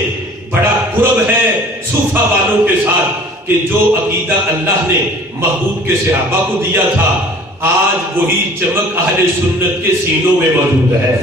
بڑا قرب ہے صوفہ والوں کے ساتھ کہ جو عقیدہ اللہ نے محبوب کے صحابہ کو دیا تھا آج وہی چمک اہل سنت کے سینوں میں موجود ہے۔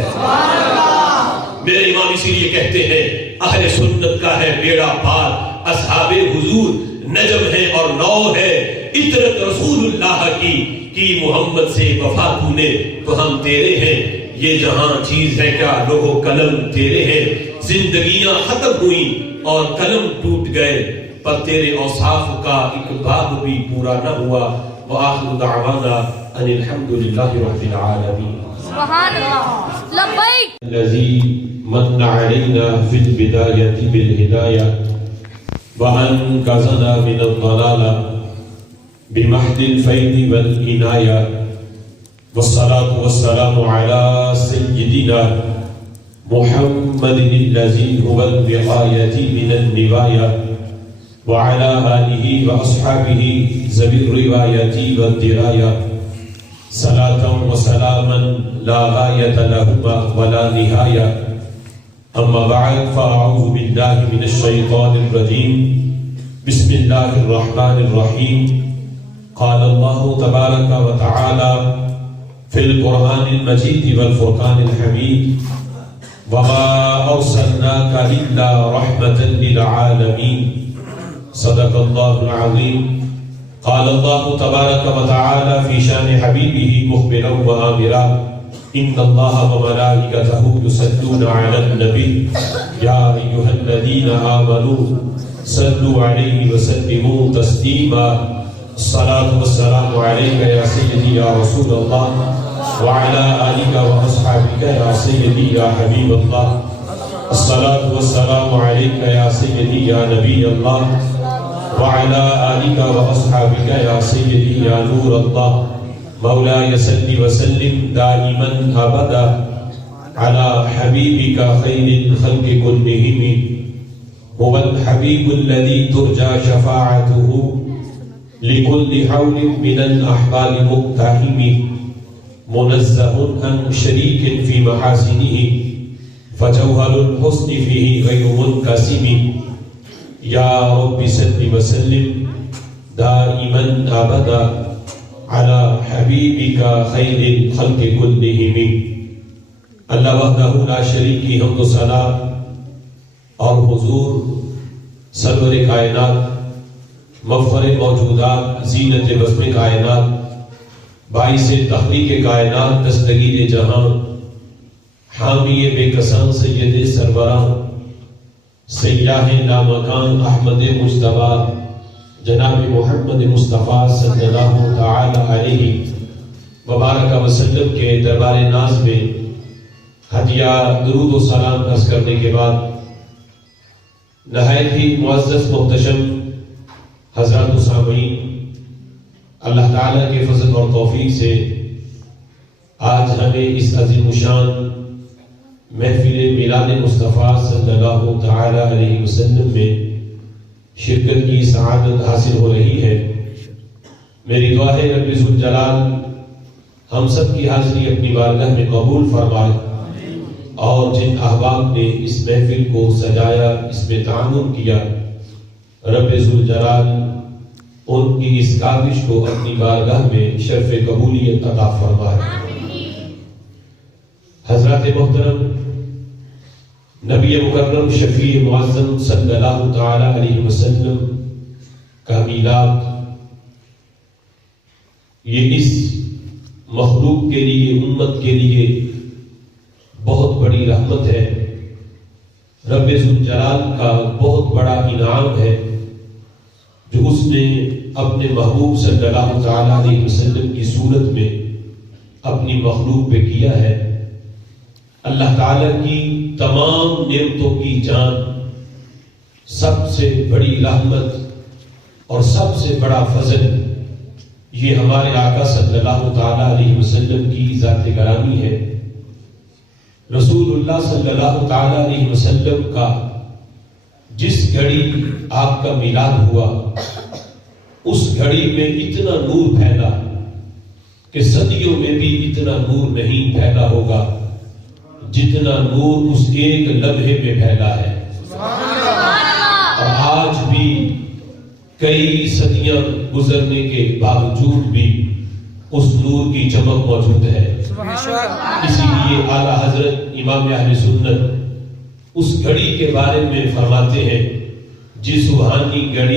میرے امام اسی لیے کہتے ہیں اہل سنت کا ہے بیڑا پار، اصحاب حضور نجم ہے اور نو ہے، اطرت رسول اللہ کی محمد سے وفا تو نے تو ہم تیرے ہیں، یہ جہاں چیز ہے کیا لوح و قلم تیرے ہیں، زندگیاں ختم ہوئیں اور قلم ٹوٹ گئے پر تیرے اوصاف کا ایک باب بھی پورا نہ ہوا۔ وآخر دعوانا ان الحمدللہ رب العالمین۔ سبحان اللہ، لبیک۔ الذي من علينا في البداية بالهداية وأنقذنا من الضلالة بمحض الفيض والعناية، والصلاة والسلام على سيدنا محمد الذي هو الوقاية من النوايا وعلى آله وأصحابه ذوي الرواية والدراية، صلاة وسلاما لا غاية لهما ولا نهاية۔ أما بعد فأعوذ بالله من الشيطان الرجيم، بسم الله الرحمن الرحيم۔ قال الله تبارك وتعالى في القرآن المجيد والفرقان الحميد، وما أرسلناك إلا رحمة للعالمين، صدق الله العظيم۔ قال الله تبارك وتعالى في شان حبيبه مخبرا وآمرا، إن الله وملائكته يصلون على النبي يا أيها الذين آمنوا صلوا عليه وسلموا تسليما، الصلاة والسلام عليك يا سيدي يا رسول الله وعلى آلك وأصحابك يا سيدي يا حبيب الله، الصلاة والسلام عليك يا سيدي يا نبي الله وعلى آلك وأصحابك يا سيدي يا نور الله، مولاي صل وسلم دائما أبدا على حبيبك خير الخلق كلهم، هو الحبيب الذي ترجى شفاعته لكل حول من الأحوال مقتحم، منزه عن شريك في محاسنه فجوهر الحسن فيه غير منقسم، یا رب صل وسلم دائما ابدا على حبیبک خیر الخلق کلہم۔ اللہ وحدہ لا شریک کی حمد و ثنا اور حضور سرور کائنات، مفخر موجودات، زینت بزم کائنات، باعث تخلیق کائنات، دستگیر جہاں، حامی بے کساں سید سربراں، سیاہ لامکان احمد مجتبی جناب محمد مصطفیٰ صلی اللہ تعالی علیہ وبارک وسلم کے دربار ناز میں ہدیہ درود و سلام عرض کرنے کے بعد نہایت ہی معزز محتشم حضرات و سامعین، اللہ تعالیٰ کے فضل اور توفیق سے آج ہمیں اس عظیم الشان محفل میلاد مصطفیٰ صلی اللہ تعالی علیہ وسلم میں شرکت کی سعادت حاصل ہو رہی ہے۔ میری دعا ہے رب ذوالجلال ہم سب کی حاضری اپنی بارگاہ میں قبول فرمائے اور جن احباب نے اس محفل کو سجایا، اس میں تعاون کیا، رب ذوالجلال ان کی اس کاوش کو اپنی بارگاہ میں شرف قبولیت عطا فرمائے۔ حضرات محترم، نبی مکرم شفیع معظم صلی اللہ تعالی علیہ وسلم کا میلاد یہ اس مخلوق کے لیے، امت کے لیے بہت بڑی رحمت ہے، رب ذوالجلال کا بہت بڑا انعام ہے جو اس نے اپنے محبوب صلی اللہ تعالی علیہ وسلم کی صورت میں اپنی مخلوق پہ کیا ہے۔ اللہ تعالیٰ کی تمام نعمتوں کی جان، سب سے بڑی رحمت اور سب سے بڑا فضل یہ ہمارے آقا صلی اللہ تعالی علیہ وسلم کی ذات گرامی ہے۔ رسول اللہ صلی اللہ تعالی علیہ وسلم کا جس گھڑی آپ کا میلاد ہوا، اس گھڑی میں اتنا نور پھیلا کہ صدیوں میں بھی اتنا نور نہیں پھیلا ہوگا جتنا نور اس ایک لمحے میں پھیلا ہے۔ اور آج بھی کئی صدیاں گزرنے کے باوجود بھی اس نور کی چمک موجود ہے۔ اسی لیے اعلیٰ حضرت امام اہل سنت اس گھڑی کے بارے میں فرماتے ہیں، جس روحانی گھڑی